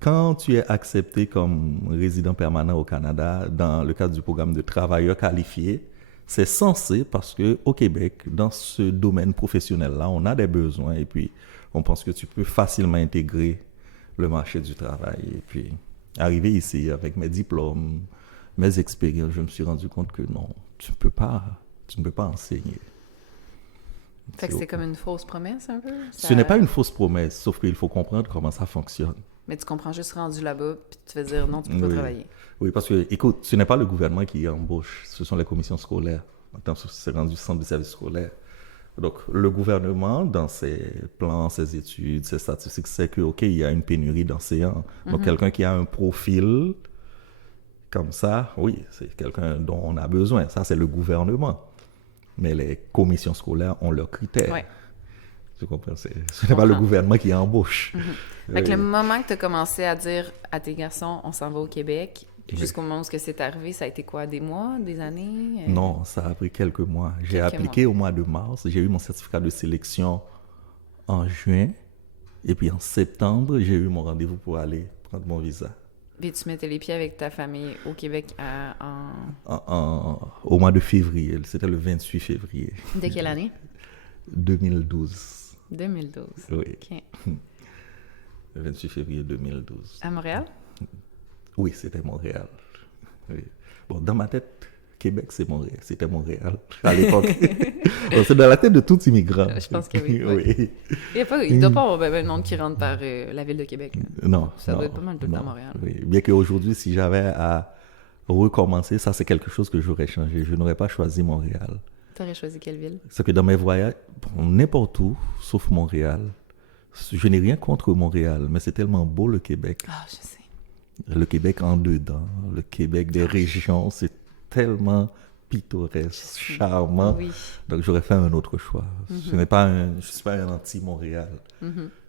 quand tu es accepté comme résident permanent au Canada dans le cadre du programme de travailleurs qualifiés. C'est censé, parce qu'au Québec, dans ce domaine professionnel-là, on a des besoins et puis on pense que tu peux facilement intégrer le marché du travail. Et puis, arrivé ici avec mes diplômes, mes expériences, je me suis rendu compte que non, tu ne peux pas enseigner. Fait que c'est comme une fausse promesse un peu? Ce n'est pas une fausse promesse, sauf qu'il faut comprendre comment ça fonctionne. Mais tu comprends juste rendu là-bas, puis tu vas dire non, tu peux pas travailler. Oui, parce que, écoute, ce n'est pas le gouvernement qui embauche, ce sont les commissions scolaires. Maintenant, c'est rendu centre de service scolaire. Donc, le gouvernement, dans ses plans, ses études, ses statistiques, sait que, OK, il y a une pénurie d'enseignants. Donc, quelqu'un qui a un profil comme ça, oui, c'est quelqu'un dont on a besoin. Ça, c'est le gouvernement. Mais les commissions scolaires ont leurs critères. Ouais. Tu comprends? Ce n'est pas le gouvernement qui embauche. Fait que le moment que tu as commencé à dire à tes garçons, on s'en va au Québec, jusqu'au moment où c'est arrivé, ça a été quoi? Des mois, des années? Non, ça a pris quelques mois. J'ai appliqué au mois de mars. J'ai eu mon certificat de sélection en juin. Et puis en septembre, j'ai eu mon rendez-vous pour aller prendre mon visa. Puis tu mettais les pieds avec ta famille au Québec au mois de février. C'était le 28 février. De quelle année? 2012. 2012. Oui. OK. Le 28 février 2012. À Montréal? Oui, c'était Montréal. Oui. Bon, dans ma tête, Québec, c'est Montréal. C'était Montréal à l'époque. Bon, c'est dans la tête de tout immigrant. Je pense que oui. Oui. Il ne doit pas avoir un monde qui rentre par la ville de Québec. Là. Non. Ça doit être pas mal tout le temps Montréal. Oui. Bien qu'aujourd'hui, si j'avais à recommencer, ça, c'est quelque chose que j'aurais changé. Je n'aurais pas choisi Montréal. Tu aurais choisi quelle ville? C'est que dans mes voyages, n'importe où, sauf Montréal, Je n'ai rien contre Montréal, mais c'est tellement beau le Québec. Ah, je sais. Le Québec en dedans, le Québec des régions, c'est tellement pittoresque, charmant. Oui. Donc j'aurais fait un autre choix. Je ne suis pas un anti-Montréal.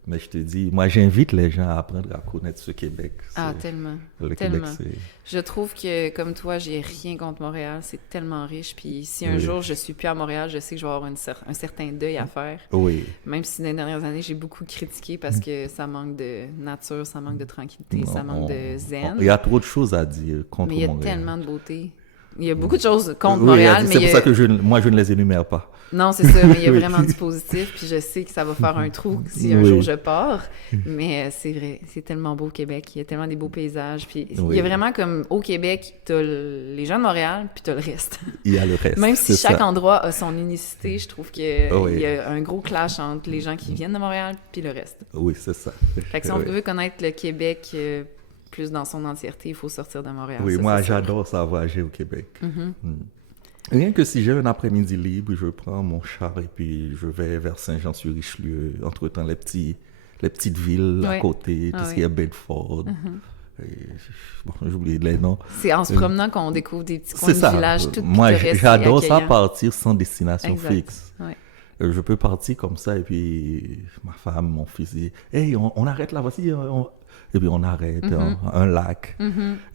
Mais je te dis, moi j'invite les gens à apprendre à connaître ce Québec. Ah, tellement. Le Tellement. Québec, c'est... Je trouve que, comme toi, j'ai rien contre Montréal. C'est tellement riche. Puis si un Oui. jour je suis plus à Montréal, je sais que je vais avoir un certain deuil à faire. Oui. Même si dans les dernières années, j'ai beaucoup critiqué parce que ça manque de nature, ça manque de tranquillité, ça manque de zen. Il y a trop de choses à dire contre Mais il y a Montréal. tellement de beauté. Il y a beaucoup de choses contre Oui, Montréal, c'est mais pour ça que moi je ne les énumère pas. non, c'est ça, mais il y a Oui. vraiment du positif, puis je sais que ça va faire un trou si un Oui. jour je pars, mais c'est vrai, c'est tellement beau au Québec, il y a tellement des beaux paysages, puis il Oui. y a vraiment comme, au Québec, t'as les gens de Montréal, puis t'as le reste. Il y a le reste. Même si c'est chaque ça. endroit a son unicité, je trouve qu'il Oui. y a un gros clash entre les gens qui viennent de Montréal, puis le reste. Oui, c'est ça. Fait que si on Oui. veut connaître le Québec plus dans son entièreté, il faut sortir de Montréal. Oui, ça, moi c'est sûr. j'adore ça voyager au Québec. Rien que si j'ai un après-midi libre, je prends mon char et puis je vais vers Saint-Jean-sur-Richelieu, entre-temps les petites villes à Ouais. côté, tout Ah ce oui. qui est Bedford. Et, bon, j'ai oublié les noms. C'est en se promenant qu'on découvre des petits coins C'est de ça. village tout Moi, pittoresques et j'adore ça accueillants. partir sans destination Exact. fixe. Ouais. Je peux partir comme ça et puis ma femme, mon fils dit hey, on arrête là, voici. Et puis on arrête, un lac,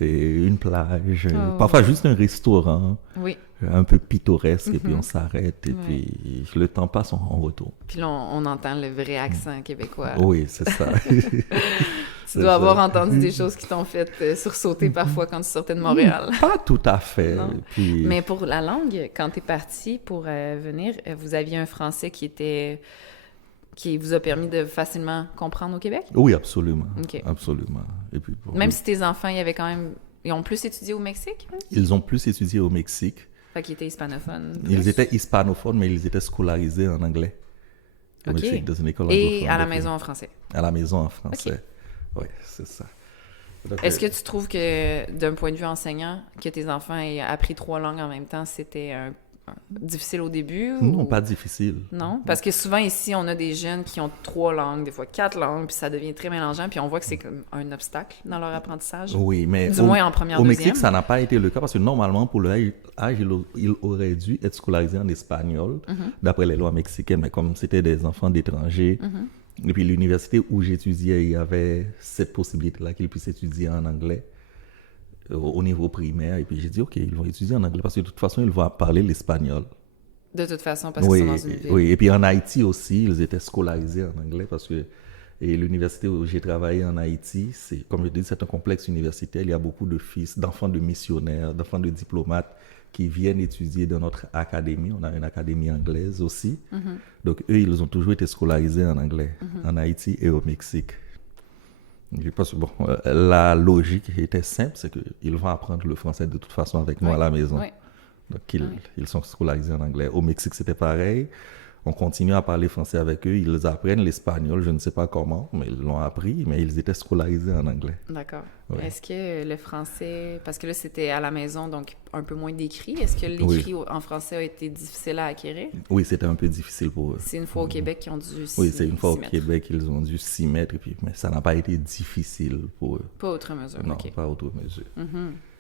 et une plage, parfois juste un restaurant Oui. un peu pittoresque, et puis on s'arrête, et Ouais. puis le temps passe, on retourne. Puis là, on entend le vrai accent québécois. Oui, c'est ça. Tu dois avoir entendu des choses qui t'ont fait sursauter parfois quand tu sortais de Montréal. Pas tout à fait. Non. Puis, Mais pour la langue, quand tu es parti pour venir, vous aviez un français qui vous a permis de facilement comprendre au Québec? oui, absolument. OK. Absolument. Et puis, Même si tes enfants, ils ont plus étudié au Mexique? Hein? ils ont plus étudié au Mexique. Fait qu'ils étaient hispanophones. Ils plus. étaient hispanophones, mais ils étaient scolarisés en anglais. Au OK. Mexique, dans une école Et anglophone. à la Donc, maison en français. À la maison en français. Oui, c'est ça. Donc, Est-ce que tu trouves que, d'un point de vue enseignant, que tes enfants aient appris 3 langues en même temps, c'était difficile au début? non, ou... pas difficile. Non? Parce que souvent, ici, on a des jeunes qui ont 3 langues, des fois 4 langues, puis ça devient très mélangeant, puis on voit que c'est comme un obstacle dans leur apprentissage. Oui, mais Du moins en première, au deuxième. Mexique, ça n'a pas été le cas parce que normalement, pour le âge, il aurait dû être scolarisé en espagnol, d'après les lois mexicaines, mais comme c'était des enfants d'étrangers, et puis l'université où j'étudiais, il y avait cette possibilité-là qu'ils puissent étudier en anglais au niveau primaire, et puis j'ai dit, OK, ils vont étudier en anglais parce que de toute façon, ils vont parler l'espagnol. De toute façon, parce Oui, qu'ils sont dans une ville. oui, et puis en Haïti aussi, ils étaient scolarisés en anglais parce que et l'université où j'ai travaillé en Haïti, c'est, comme je dis, c'est un complexe universitaire. Il y a beaucoup de fils, d'enfants de missionnaires, d'enfants de diplomates qui viennent étudier dans notre académie. On a une académie anglaise aussi. Donc, eux, ils ont toujours été scolarisés en anglais, en Haïti et au Mexique. Je pense que bon, la logique était simple, c'est qu'ils vont apprendre le français de toute façon avec nous à la maison. Oui. Donc, ils sont scolarisés en anglais. Au Mexique, c'était pareil. On continue à parler français avec eux. Ils apprennent l'espagnol, je ne sais pas comment, mais ils l'ont appris, mais ils étaient scolarisés en anglais. D'accord. Oui. Est-ce que le français, parce que là, c'était à la maison, donc un peu moins d'écrit, est-ce que l'écrit en français a été difficile à acquérir? Oui, c'était un peu difficile pour eux. C'est une fois au Québec qu'ils ont dû Oui, c'est une fois au s'y mettre. Québec qu'ils ont dû s'y mettre, et puis, mais ça n'a pas été difficile pour eux. Pas outre mesure, Non, OK. pas à autre mesure.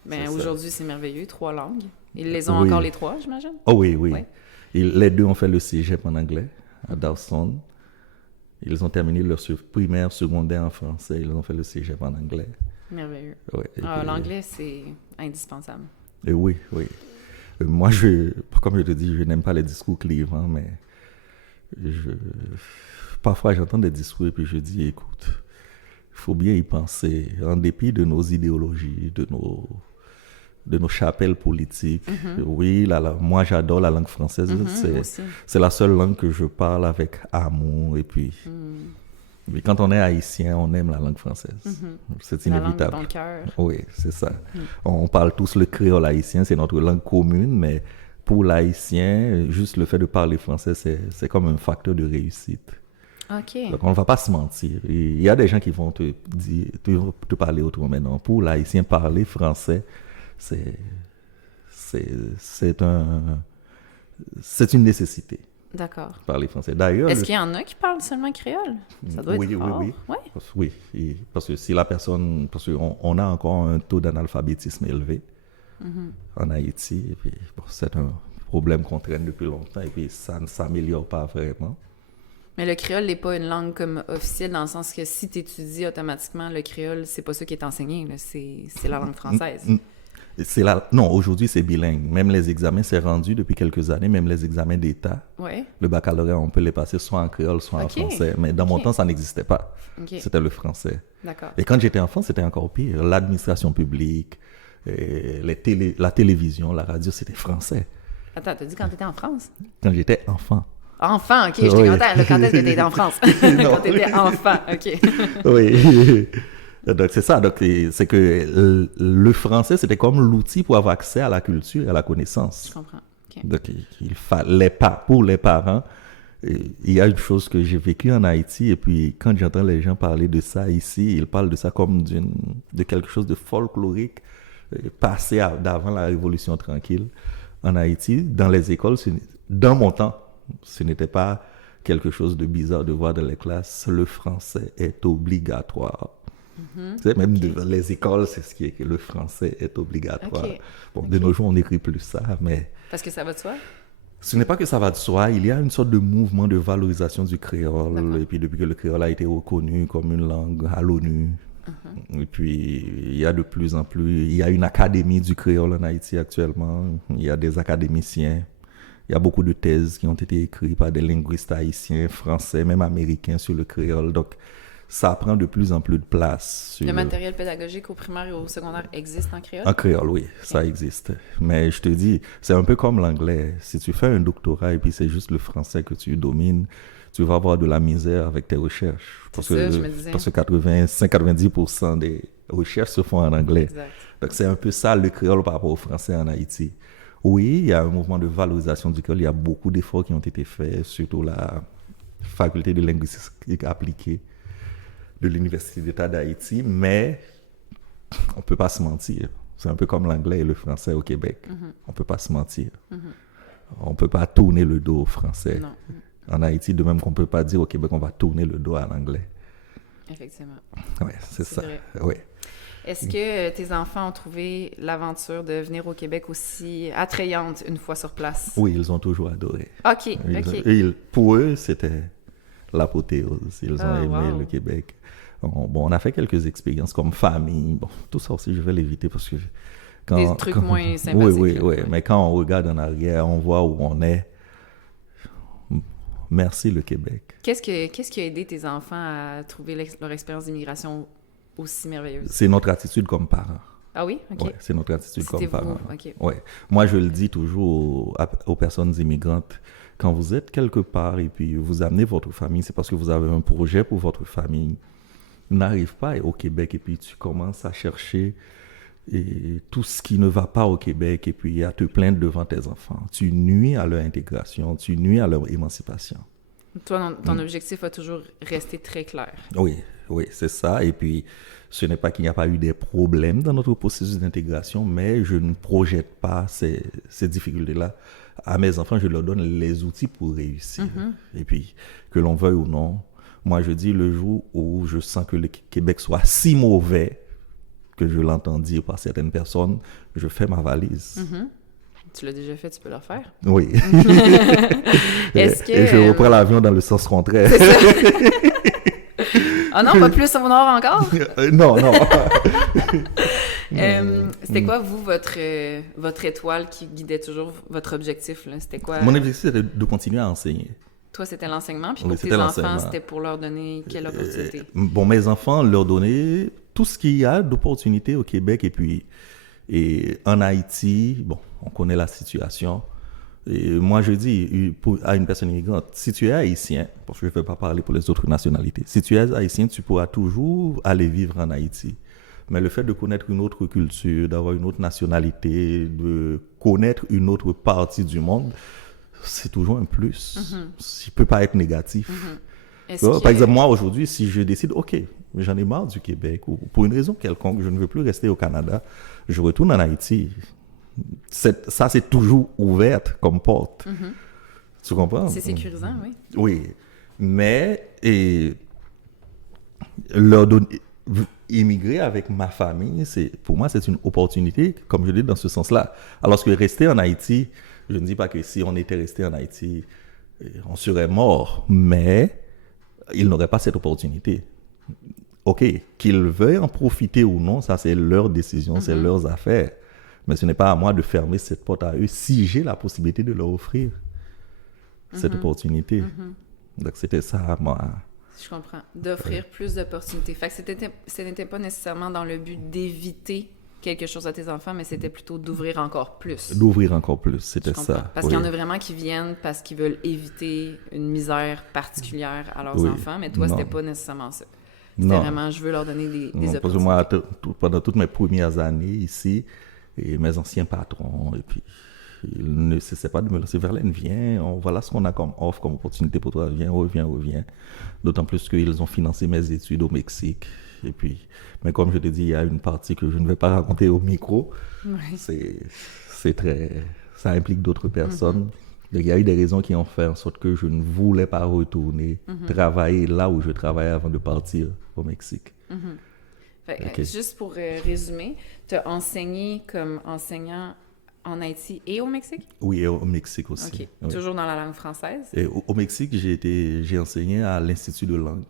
Mais C'est ça. aujourd'hui, c'est merveilleux, 3 langues. Ils les ont Oui. encore les 3, j'imagine? Oh oui, oui. Ouais. Les deux ont fait le cégep en anglais à Dawson. Ils ont terminé leur primaire, secondaire en français. Ils ont fait le cégep en anglais. Merveilleux. Ouais, et puis, L'anglais, c'est indispensable. Oui, oui. Moi, comme je te dis, je n'aime pas les discours clivants, mais parfois j'entends des discours et puis je dis, écoute, il faut bien y penser, en dépit de nos idéologies, de nos chapelles politiques. Oui, moi j'adore la langue française, Moi aussi. c'est la seule langue que je parle avec amour, et puis mais quand on est haïtien, on aime la langue française. C'est La langue de inévitable. ton cœur. Oui, c'est ça. On parle tous le créole haïtien, c'est notre langue commune, mais pour l'haïtien, juste le fait de parler français, c'est comme un facteur de réussite. OK. Donc on ne va pas se mentir. Il y a des gens qui vont te parler autrement, mais non. Pour l'haïtien, parler français, c'est une nécessité. D'accord. Parler français. D'ailleurs, Est-ce qu'il y en a qui parlent seulement créole? Ça doit être rare. oui. Ouais. Oui, parce que si la personne, parce qu'on a encore un taux d'analphabétisme élevé en Haïti, et puis bon, c'est un problème qu'on traîne depuis longtemps, et puis ça ne s'améliore pas vraiment. Mais le créole n'est pas une langue comme officielle dans le sens que si tu étudies automatiquement le créole, c'est pas ça qui est enseigné, là. C'est la langue française. Non, aujourd'hui c'est bilingue. Même les examens, c'est rendu depuis quelques années, même les examens d'État. Ouais. Le baccalauréat, on peut les passer soit en créole, soit en français. Mais dans mon temps, ça n'existait pas. C'était le français. D'accord. Et quand j'étais enfant, c'était encore pire. L'administration publique, la télévision, la radio, c'était français. Attends, t'as dit quand t'étais en France? Quand j'étais enfant. Enfant, ok, j'étais contente. Quand est-ce que t'étais en France? Quand t'étais enfant, ok. Oui. Donc, c'est ça. Donc, c'est que le français, c'était comme l'outil pour avoir accès à la culture et à la connaissance. Je comprends. Okay. Donc, il fallait pas, pour les parents, il y a une chose que j'ai vécue en Haïti, et puis quand j'entends les gens parler de ça ici, ils parlent de ça comme de quelque chose de folklorique, passé d'avant la Révolution tranquille. En Haïti, dans les écoles, dans mon temps, ce n'était pas quelque chose de bizarre de voir dans les classes, le français est obligatoire. Tu sais, même dans les écoles, c'est ce qui est que le français est obligatoire. Okay. Bon, de nos jours, on n'écrit plus ça, mais... Parce que ça va de soi? Ce n'est pas que ça va de soi, il y a une sorte de mouvement de valorisation du créole, et puis depuis que le créole a été reconnu comme une langue à l'ONU, et puis il y a de plus en plus, il y a une académie du créole en Haïti actuellement, il y a des académiciens, il y a beaucoup de thèses qui ont été écrites par des linguistes haïtiens, français, même américains sur le créole, donc ça prend de plus en plus de place. Le matériel pédagogique au primaire et au secondaire existe en créole? En créole, oui, ça existe. Mais je te dis, c'est un peu comme l'anglais. Si tu fais un doctorat et puis c'est juste le français que tu domines, tu vas avoir de la misère avec tes recherches. Parce que 85-90% des recherches se font en anglais. Exact. Donc c'est un peu ça le créole par rapport au français en Haïti. Oui, il y a un mouvement de valorisation du créole. Il y a beaucoup d'efforts qui ont été faits, surtout la faculté de linguistique appliquée de l'Université d'État d'Haïti, mais on ne peut pas se mentir. C'est un peu comme l'anglais et le français au Québec. On ne peut pas se mentir. On ne peut pas tourner le dos au français. Non. En Haïti, de même qu'on ne peut pas dire au Québec qu'on va tourner le dos à l'anglais. Effectivement. Oui, c'est ça. Oui. Est-ce que tes enfants ont trouvé l'aventure de venir au Québec aussi attrayante une fois sur place? Oui, ils ont toujours adoré. OK. Pour eux, c'était l'apothéose. Ils ont aimé le Québec. On a fait quelques expériences comme famille. Bon, tout ça aussi, je vais l'éviter parce que... Des trucs moins sympathiques. Oui. Mais quand on regarde en arrière, on voit où on est. Merci le Québec. Qu'est-ce qui a aidé tes enfants à trouver leur expérience d'immigration aussi merveilleuse? C'est notre attitude comme parents. Ah oui? OK. Ouais, c'est notre attitude comme parents. OK. Ouais. Moi, je le dis toujours aux personnes immigrantes, quand vous êtes quelque part et puis vous amenez votre famille, c'est parce que vous avez un projet pour votre famille. N'arrive pas au Québec et puis tu commences à chercher tout ce qui ne va pas au Québec et puis à te plaindre devant tes enfants. Tu nuis à leur intégration, tu nuis à leur émancipation. Toi, ton objectif a toujours resté très clair. Oui, c'est ça. Et puis, ce n'est pas qu'il n'y a pas eu des problèmes dans notre processus d'intégration, mais je ne projette pas ces difficultés-là. À mes enfants, je leur donne les outils pour réussir. Et puis, que l'on veuille ou non, moi, je dis le jour où je sens que le Québec soit si mauvais que je l'entends dire par certaines personnes, je fais ma valise. Tu l'as déjà fait, tu peux le refaire? Oui. Est-ce que... Et je reprends l'avion dans le sens contraire. Ah non, pas plus au nord encore? Non. C'était quoi, vous, votre étoile qui guidait toujours votre objectif, là? C'était quoi? Mon objectif, c'était de continuer à enseigner. Toi, c'était l'enseignement, puis pour tes enfants, c'était pour leur donner quelle opportunité? Bon, mes enfants, leur donner tout ce qu'il y a d'opportunités au Québec et en Haïti. Bon, on connaît la situation. Et moi, je dis à une personne immigrante, si tu es haïtien, parce que je ne vais pas parler pour les autres nationalités, si tu es haïtien, tu pourras toujours aller vivre en Haïti. Mais le fait de connaître une autre culture, d'avoir une autre nationalité, de connaître une autre partie du monde, c'est toujours un plus. Il ne peut pas être négatif. Par exemple, moi, aujourd'hui, si je décide, OK, j'en ai marre du Québec, ou pour une raison quelconque, je ne veux plus rester au Canada, je retourne en Haïti. Ça, c'est toujours ouverte comme porte. Tu comprends? C'est sécurisant, oui. Oui, mais leur donner, immigrer avec ma famille, pour moi, c'est une opportunité, comme je dis, dans ce sens-là. Alors que rester en Haïti, je ne dis pas que si on était resté en Haïti, on serait mort, mais ils n'auraient pas cette opportunité. OK, qu'ils veuillent en profiter ou non, ça c'est leur décision, c'est leurs affaires. Mais ce n'est pas à moi de fermer cette porte à eux si j'ai la possibilité de leur offrir cette opportunité. Donc c'était ça, moi. Je comprends. D'offrir plus d'opportunités. Fait que ce n'était pas nécessairement dans le but d'éviter quelque chose à tes enfants, mais c'était plutôt d'ouvrir encore plus. D'ouvrir encore plus, c'était ça. Parce qu'il y en a vraiment qui viennent parce qu'ils veulent éviter une misère particulière à leurs enfants, mais toi, c'était pas nécessairement ça. C'était vraiment, je veux leur donner des opportunités. Parce que moi, pendant toutes mes premières années ici, et mes anciens patrons, et puis ils ne cessaient pas de me lancer. Verlaine, viens, voilà ce qu'on a comme offre, comme opportunité pour toi, viens, reviens. D'autant plus qu'ils ont financé mes études au Mexique. Et puis, mais comme je te dis, il y a une partie que je ne vais pas raconter au micro. C'est très... Ça implique d'autres personnes. Donc, il y a eu des raisons qui ont fait en sorte que je ne voulais pas retourner travailler là où je travaillais avant de partir au Mexique. Fait, juste pour résumer, tu as enseigné comme enseignant en Haïti et au Mexique? Oui, et au Mexique aussi. OK. Oui. Toujours dans la langue française? Et au Mexique, j'ai enseigné à l'Institut de langue.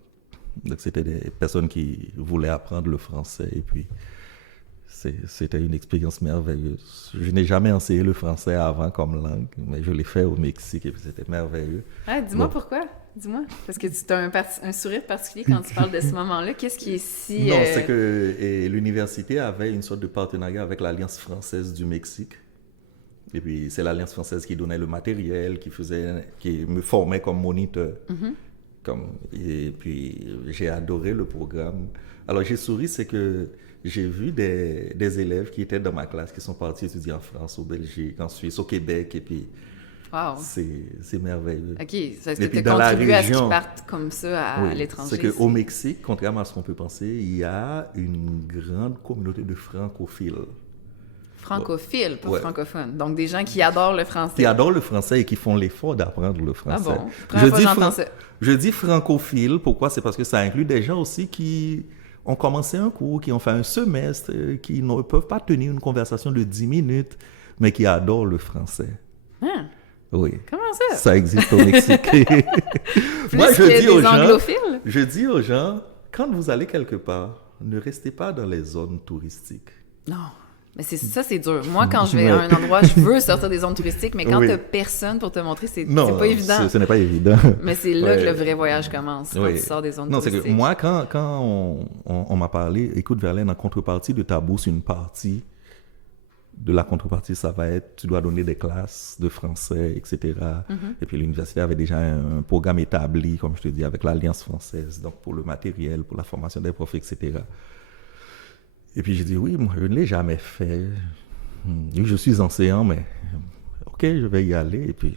Donc, c'était des personnes qui voulaient apprendre le français. Et puis, c'était une expérience merveilleuse. Je n'ai jamais enseigné le français avant comme langue, mais je l'ai fait au Mexique et puis c'était merveilleux. Ah, dis-moi pourquoi. Dis-moi. Parce que tu as un sourire particulier quand tu parles de ce moment-là. Qu'est-ce qui est si... Non, c'est que l'université avait une sorte de partenariat avec l'Alliance française du Mexique. Et puis, c'est l'Alliance française qui donnait le matériel, qui me formait comme moniteur. Et puis, j'ai adoré le programme. Alors, j'ai souri, c'est que j'ai vu des élèves qui étaient dans ma classe, qui sont partis étudier en France, au Belgique, en Suisse, au Québec, et puis wow. c'est merveilleux. OK, ça veut dire que tu as contribué à ce qu'ils partent comme ça à l'étranger. C'est qu'au Mexique, contrairement à ce qu'on peut penser, il y a une grande communauté de francophiles. Francophile, pas francophone. Donc, des gens qui adorent le français. Qui adorent le français et qui font l'effort d'apprendre le français. Ah bon? Première fois j'entends ça. Je dis francophile, pourquoi? C'est parce que ça inclut des gens aussi qui ont commencé un cours, qui ont fait un semestre, qui ne peuvent pas tenir une conversation de 10 minutes, mais qui adorent le français. Ah. Oui. Comment ça? Ça existe au Mexique. Moi, je dis aux gens, quand vous allez quelque part, ne restez pas dans les zones touristiques. Non. Mais c'est dur. Moi, quand je vais à un endroit, je veux sortir des zones touristiques, mais quand tu n'as personne pour te montrer, c'est pas évident. Ce n'est pas évident. Mais c'est là que le vrai voyage commence, quand tu sors des zones touristiques. Non, c'est que moi, quand on m'a parlé, écoute Verlaine, en contrepartie de ta bourse, une partie de la contrepartie, ça va être, tu dois donner des classes de français, etc. Et puis l'université avait déjà un programme établi, comme je te dis, avec l'Alliance française, donc pour le matériel, pour la formation des profs, etc. Et puis j'ai dit, oui, moi je ne l'ai jamais fait. Je suis enseignant, mais ok, je vais y aller. Et puis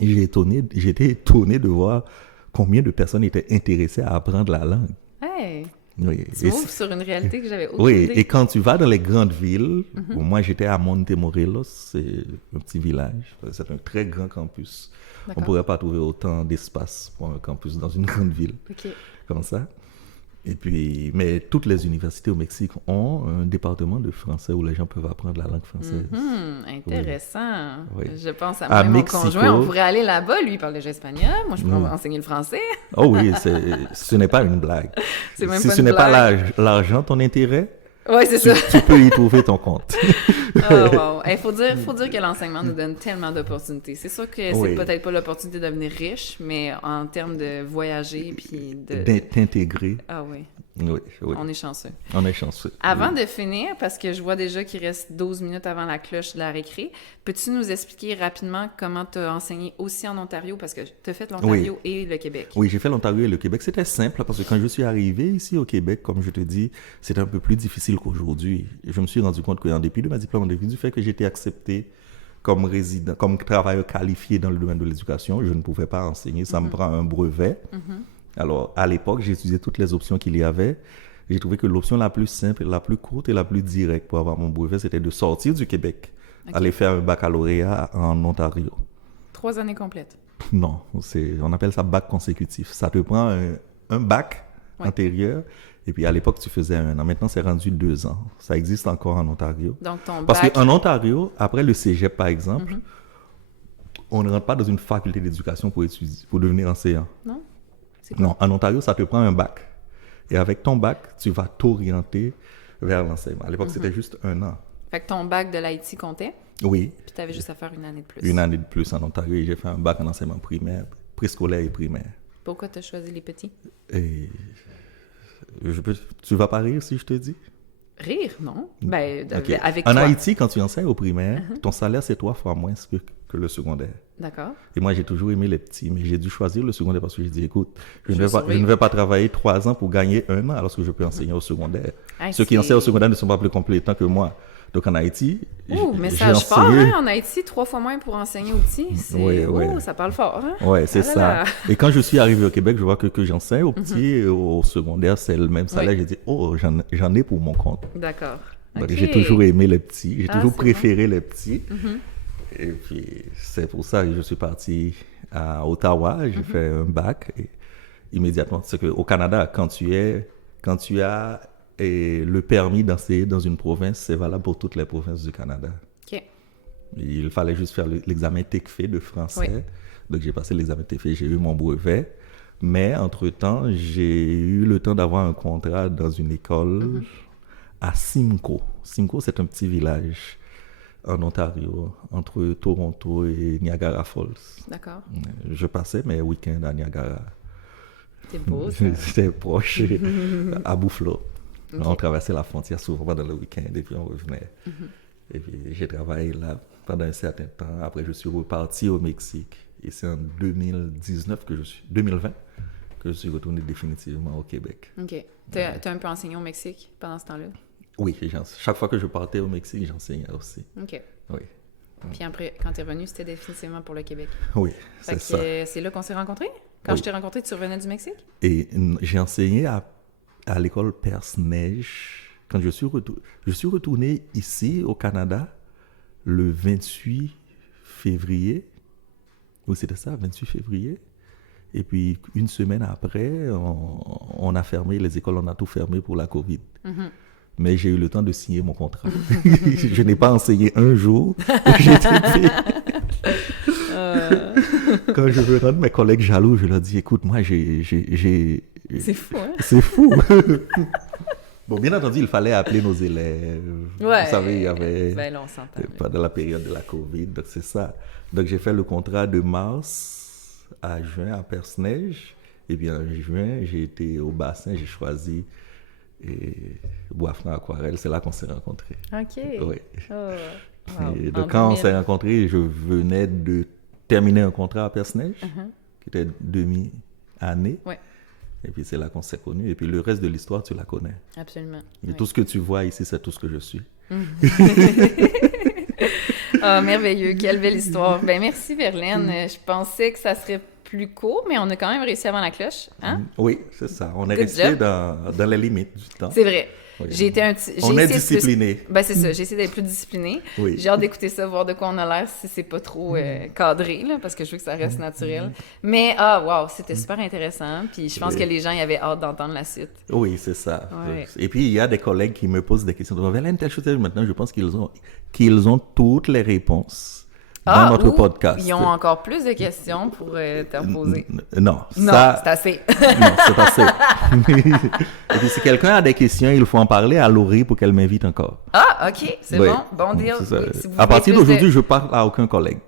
j'étais étonné de voir combien de personnes étaient intéressées à apprendre la langue. Hey! Oui. Tu m'ouvres sur une réalité que j'avais aucune idée. Et quand tu vas dans les grandes villes, moi j'étais à Montemorelos, c'est un petit village, c'est un très grand campus. On ne pourrait pas trouver autant d'espace pour un campus dans une grande ville comme ça. Et puis, mais toutes les universités au Mexique ont un département de français où les gens peuvent apprendre la langue française. Intéressant. Oui. Je pense à moi et mon conjoint, on pourrait aller là-bas. Lui, il parle déjà espagnol. Moi, je pourrais enseigner le français. Oh oui, ce n'est pas une blague. C'est même si pas ce une n'est blague. pas l'argent, ton intérêt, oui, c'est ça. Tu peux y trouver ton compte. Oh, wow. Il faut dire que l'enseignement nous donne tellement d'opportunités. C'est sûr que c'est peut-être pas l'opportunité de devenir riche, mais en termes de voyager puis d'intégrer. Ah oui. Oui. On est chanceux. On est chanceux. Avant de finir, parce que je vois déjà qu'il reste 12 minutes avant la cloche de la récré, peux-tu nous expliquer rapidement comment tu as enseigné aussi en Ontario? Parce que tu as fait l'Ontario et le Québec. Oui, j'ai fait l'Ontario et le Québec. C'était simple parce que quand je suis arrivé ici au Québec, comme je te dis, c'était un peu plus difficile qu'aujourd'hui. Je me suis rendu compte qu'en dépit de ma diplôme, en dépit du fait que j'étais accepté comme résident, comme travailleur qualifié dans le domaine de l'éducation, je ne pouvais pas enseigner. Ça me prend un brevet. Alors, à l'époque, j'ai étudié toutes les options qu'il y avait. J'ai trouvé que l'option la plus simple, la plus courte et la plus directe pour avoir mon brevet, c'était de sortir du Québec, aller faire un baccalauréat en Ontario. 3 années complètes. Non, on appelle ça bac consécutif. Ça te prend un bac antérieur, et puis à l'époque, tu faisais 1 an. Maintenant, c'est rendu 2 ans. Ça existe encore en Ontario. Donc, ton Parce bac... qu'en Ontario, après le cégep, par exemple, on ne rentre pas dans une faculté d'éducation pour devenir enseignant. Non? C'est quoi? Non, en Ontario, ça te prend un bac. Et avec ton bac, tu vas t'orienter vers l'enseignement. À l'époque, c'était juste 1 an. Fait que ton bac de l'Haïti comptait, Oui, puis tu avais juste à faire 1 année de plus. 1 année de plus en Ontario. Et j'ai fait un bac en enseignement primaire, préscolaire et primaire. Pourquoi tu as choisi les petits? Et tu vas pas rire si je te dis? Rire, non? Ben, Ok. avec En toi. Haïti, quand tu enseignes au primaire, ton salaire, c'est 3 fois moins que le secondaire. D'accord. Et moi, j'ai toujours aimé les petits, mais j'ai dû choisir le secondaire parce que j'ai dit, écoute, je Je ne surveille. vais pas travailler 3 ans pour gagner 1 an alors que je peux enseigner au secondaire. Ah, Ceux qui c'est- enseignent au secondaire ne sont pas plus compétents que moi. Donc en Haïti, Ouh, j'ai message fort, enseigné. hein? En Haïti, 3 fois moins pour enseigner aux petits. Oui, oui. Oh, ça parle fort, hein? Ouais, c'est Ah là ça. là. Et quand je suis arrivé au Québec, je vois que j'enseigne aux petits et au secondaire, c'est le même salaire. Oui. J'ai dit, oh, j'en ai pour mon compte. D'accord. Donc, Ok. j'ai toujours aimé les petits. J'ai Ah, toujours c'est préféré les petits. Et puis, c'est pour ça que je suis parti à Ottawa. J'ai fait un bac. Et immédiatement, c'est qu'au Canada, quand tu as le permis d'enseigner dans une province, c'est valable pour toutes les provinces du Canada. OK. Il fallait juste faire l'examen TECFE de français. Oui. Donc, j'ai passé l'examen TECFE, j'ai eu mon brevet. Mais, entre-temps, j'ai eu le temps d'avoir un contrat dans une école à Simcoe. Simcoe, c'est un petit village en Ontario, entre Toronto et Niagara Falls. D'accord. Je passais mes week-ends à Niagara. C'est beau, ça. C'était proche, à Buffalo. Ok. On traversait la frontière souvent pendant le week-end et puis on revenait. Et puis j'ai travaillé là pendant un certain temps. Après, je suis reparti au Mexique. Et c'est en 2020 que je suis retourné définitivement au Québec. OK. T'as un peu enseigné au Mexique pendant ce temps-là? Oui, chaque fois que je partais au Mexique, j'enseignais aussi. OK. Oui, Puis après, quand t'es revenu, c'était définitivement pour le Québec. oui, Fait c'est que ça. c'est là qu'on s'est rencontrés? Quand Oui. je t'ai rencontré, tu revenais du Mexique? Et j'ai enseigné à l'école Perce-Neige. Quand je suis retourné ici au Canada le 28 février. Oui, c'était ça, 28 février. Et puis, une semaine après, on a fermé les écoles, on a tout fermé pour la COVID. Mais j'ai eu le temps de signer mon contrat. Je n'ai pas enseigné un jour. Quand je veux rendre mes collègues jaloux, je leur dis, écoute, moi, C'est fou, hein? C'est fou. Bon, bien entendu, il fallait appeler nos élèves. Ouais. Vous savez, il y avait Ben là, on s'entend. là. pendant la période de la COVID, donc c'est ça. Donc j'ai fait le contrat de mars à juin à Perce-Neige. Et bien en juin, j'ai été au bassin, j'ai choisi Bois-Franc Aquarelle. C'est là qu'on s'est rencontrés. OK. Oui. Oh, wow. Et En donc quand on 2000. s'est rencontrés, je venais de terminer un contrat à Perce-Neige, qui était demi-année. Ouais, Et puis c'est là qu'on s'est connus. Et puis le reste de l'histoire, tu la connais. absolument. Et Oui. tout ce que tu vois ici, c'est tout ce que je suis. Ah, merveilleux, quelle belle histoire. Ben merci Verlaine. Je pensais que ça serait plus court, mais on a quand même réussi avant la cloche. Hein? Oui, c'est ça. On est Good resté job. dans les limites du temps. C'est vrai. Oui. J'ai été un petit. j'ai On est essayé de plus- discipliné. Ben c'est ça, j'ai essayé d'être plus disciplinée. Oui. J'ai hâte d'écouter ça, voir de quoi on a l'air, si c'est pas trop cadré, là, parce que je veux que ça reste naturel. Mais, wow, c'était super intéressant. Puis je pense Oui. que les gens y avaient hâte d'entendre la suite. Oui, c'est ça. Ouais. Et puis, il y a des collègues qui me posent des questions. Verlaine, telle chose, telle chose. Maintenant, je pense qu'ils ont toutes les réponses dans notre ou podcast. Ils ont encore plus de questions pour te poser. Non, Non, ça... c'est assez. Non, c'est assez. Et puis, si quelqu'un a des questions, il faut en parler à Laurie pour qu'elle m'invite encore. Ah, OK, c'est Oui. bon deal. C'est ça. Oui, si vous À voulez partir plus de- d'aujourd'hui, je parle à aucun collègue.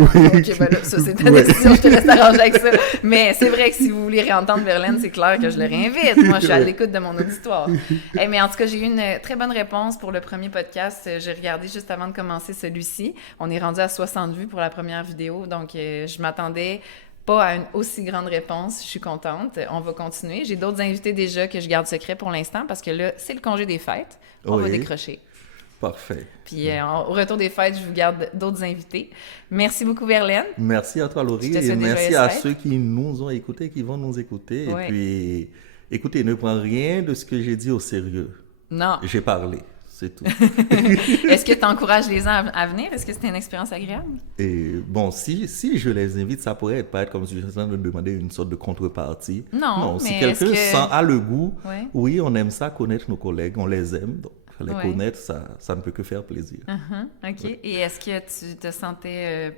OK, ben là, ça, c'est ta Ouais. décision, je te laisse t'arranger avec ça. Mais c'est vrai que si vous voulez réentendre Verlaine, c'est clair que je le réinvite. Moi, je suis à l'écoute de mon auditoire. Mais en tout cas, j'ai eu une très bonne réponse pour le premier podcast. J'ai regardé juste avant de commencer celui-ci. On est rendu à 60 vues pour la première vidéo, donc je m'attendais pas à une aussi grande réponse. Je suis contente. On va continuer. J'ai d'autres invités déjà que je garde secret pour l'instant parce que là, c'est le congé des fêtes. On va Oui. décrocher. Parfait. Puis au retour des fêtes, je vous garde d'autres invités. Merci beaucoup, Verlaine. Merci à toi, Laurie, Je te et souhaite des merci joyeuses à fêtes. ceux qui nous ont écoutés, qui vont nous écouter. Ouais. Et puis, écoutez, ne prends rien de ce que j'ai dit au sérieux. Non. J'ai parlé. c'est tout. Est-ce que tu encourages les gens à venir? Est-ce que c'était une expérience agréable? Et bon, si je les invite, ça pourrait pas être comme si je suis en train de demander une sorte de contrepartie. Non, si mais quelqu'un a le goût, Ouais. oui, on aime ça, connaître nos collègues, on les aime. Donc, les Ouais. connaître, ça ne peut que faire plaisir. OK. Et est-ce que tu sentais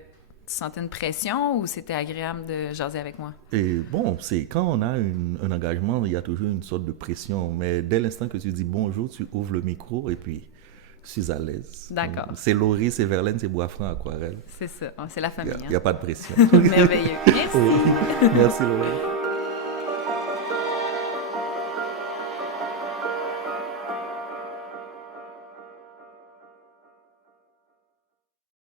une pression ou c'était agréable de jaser avec moi? Et bon, c'est quand on a un engagement, il y a toujours une sorte de pression. Mais dès l'instant que tu dis bonjour, tu ouvres le micro et puis je suis à l'aise. D'accord. C'est Laurie, c'est Verlaine, c'est Boisfranc, Aquarelle. C'est ça. C'est la famille. Il n'y a pas de pression. Merveilleux. Merci. Oui. Merci Laurie.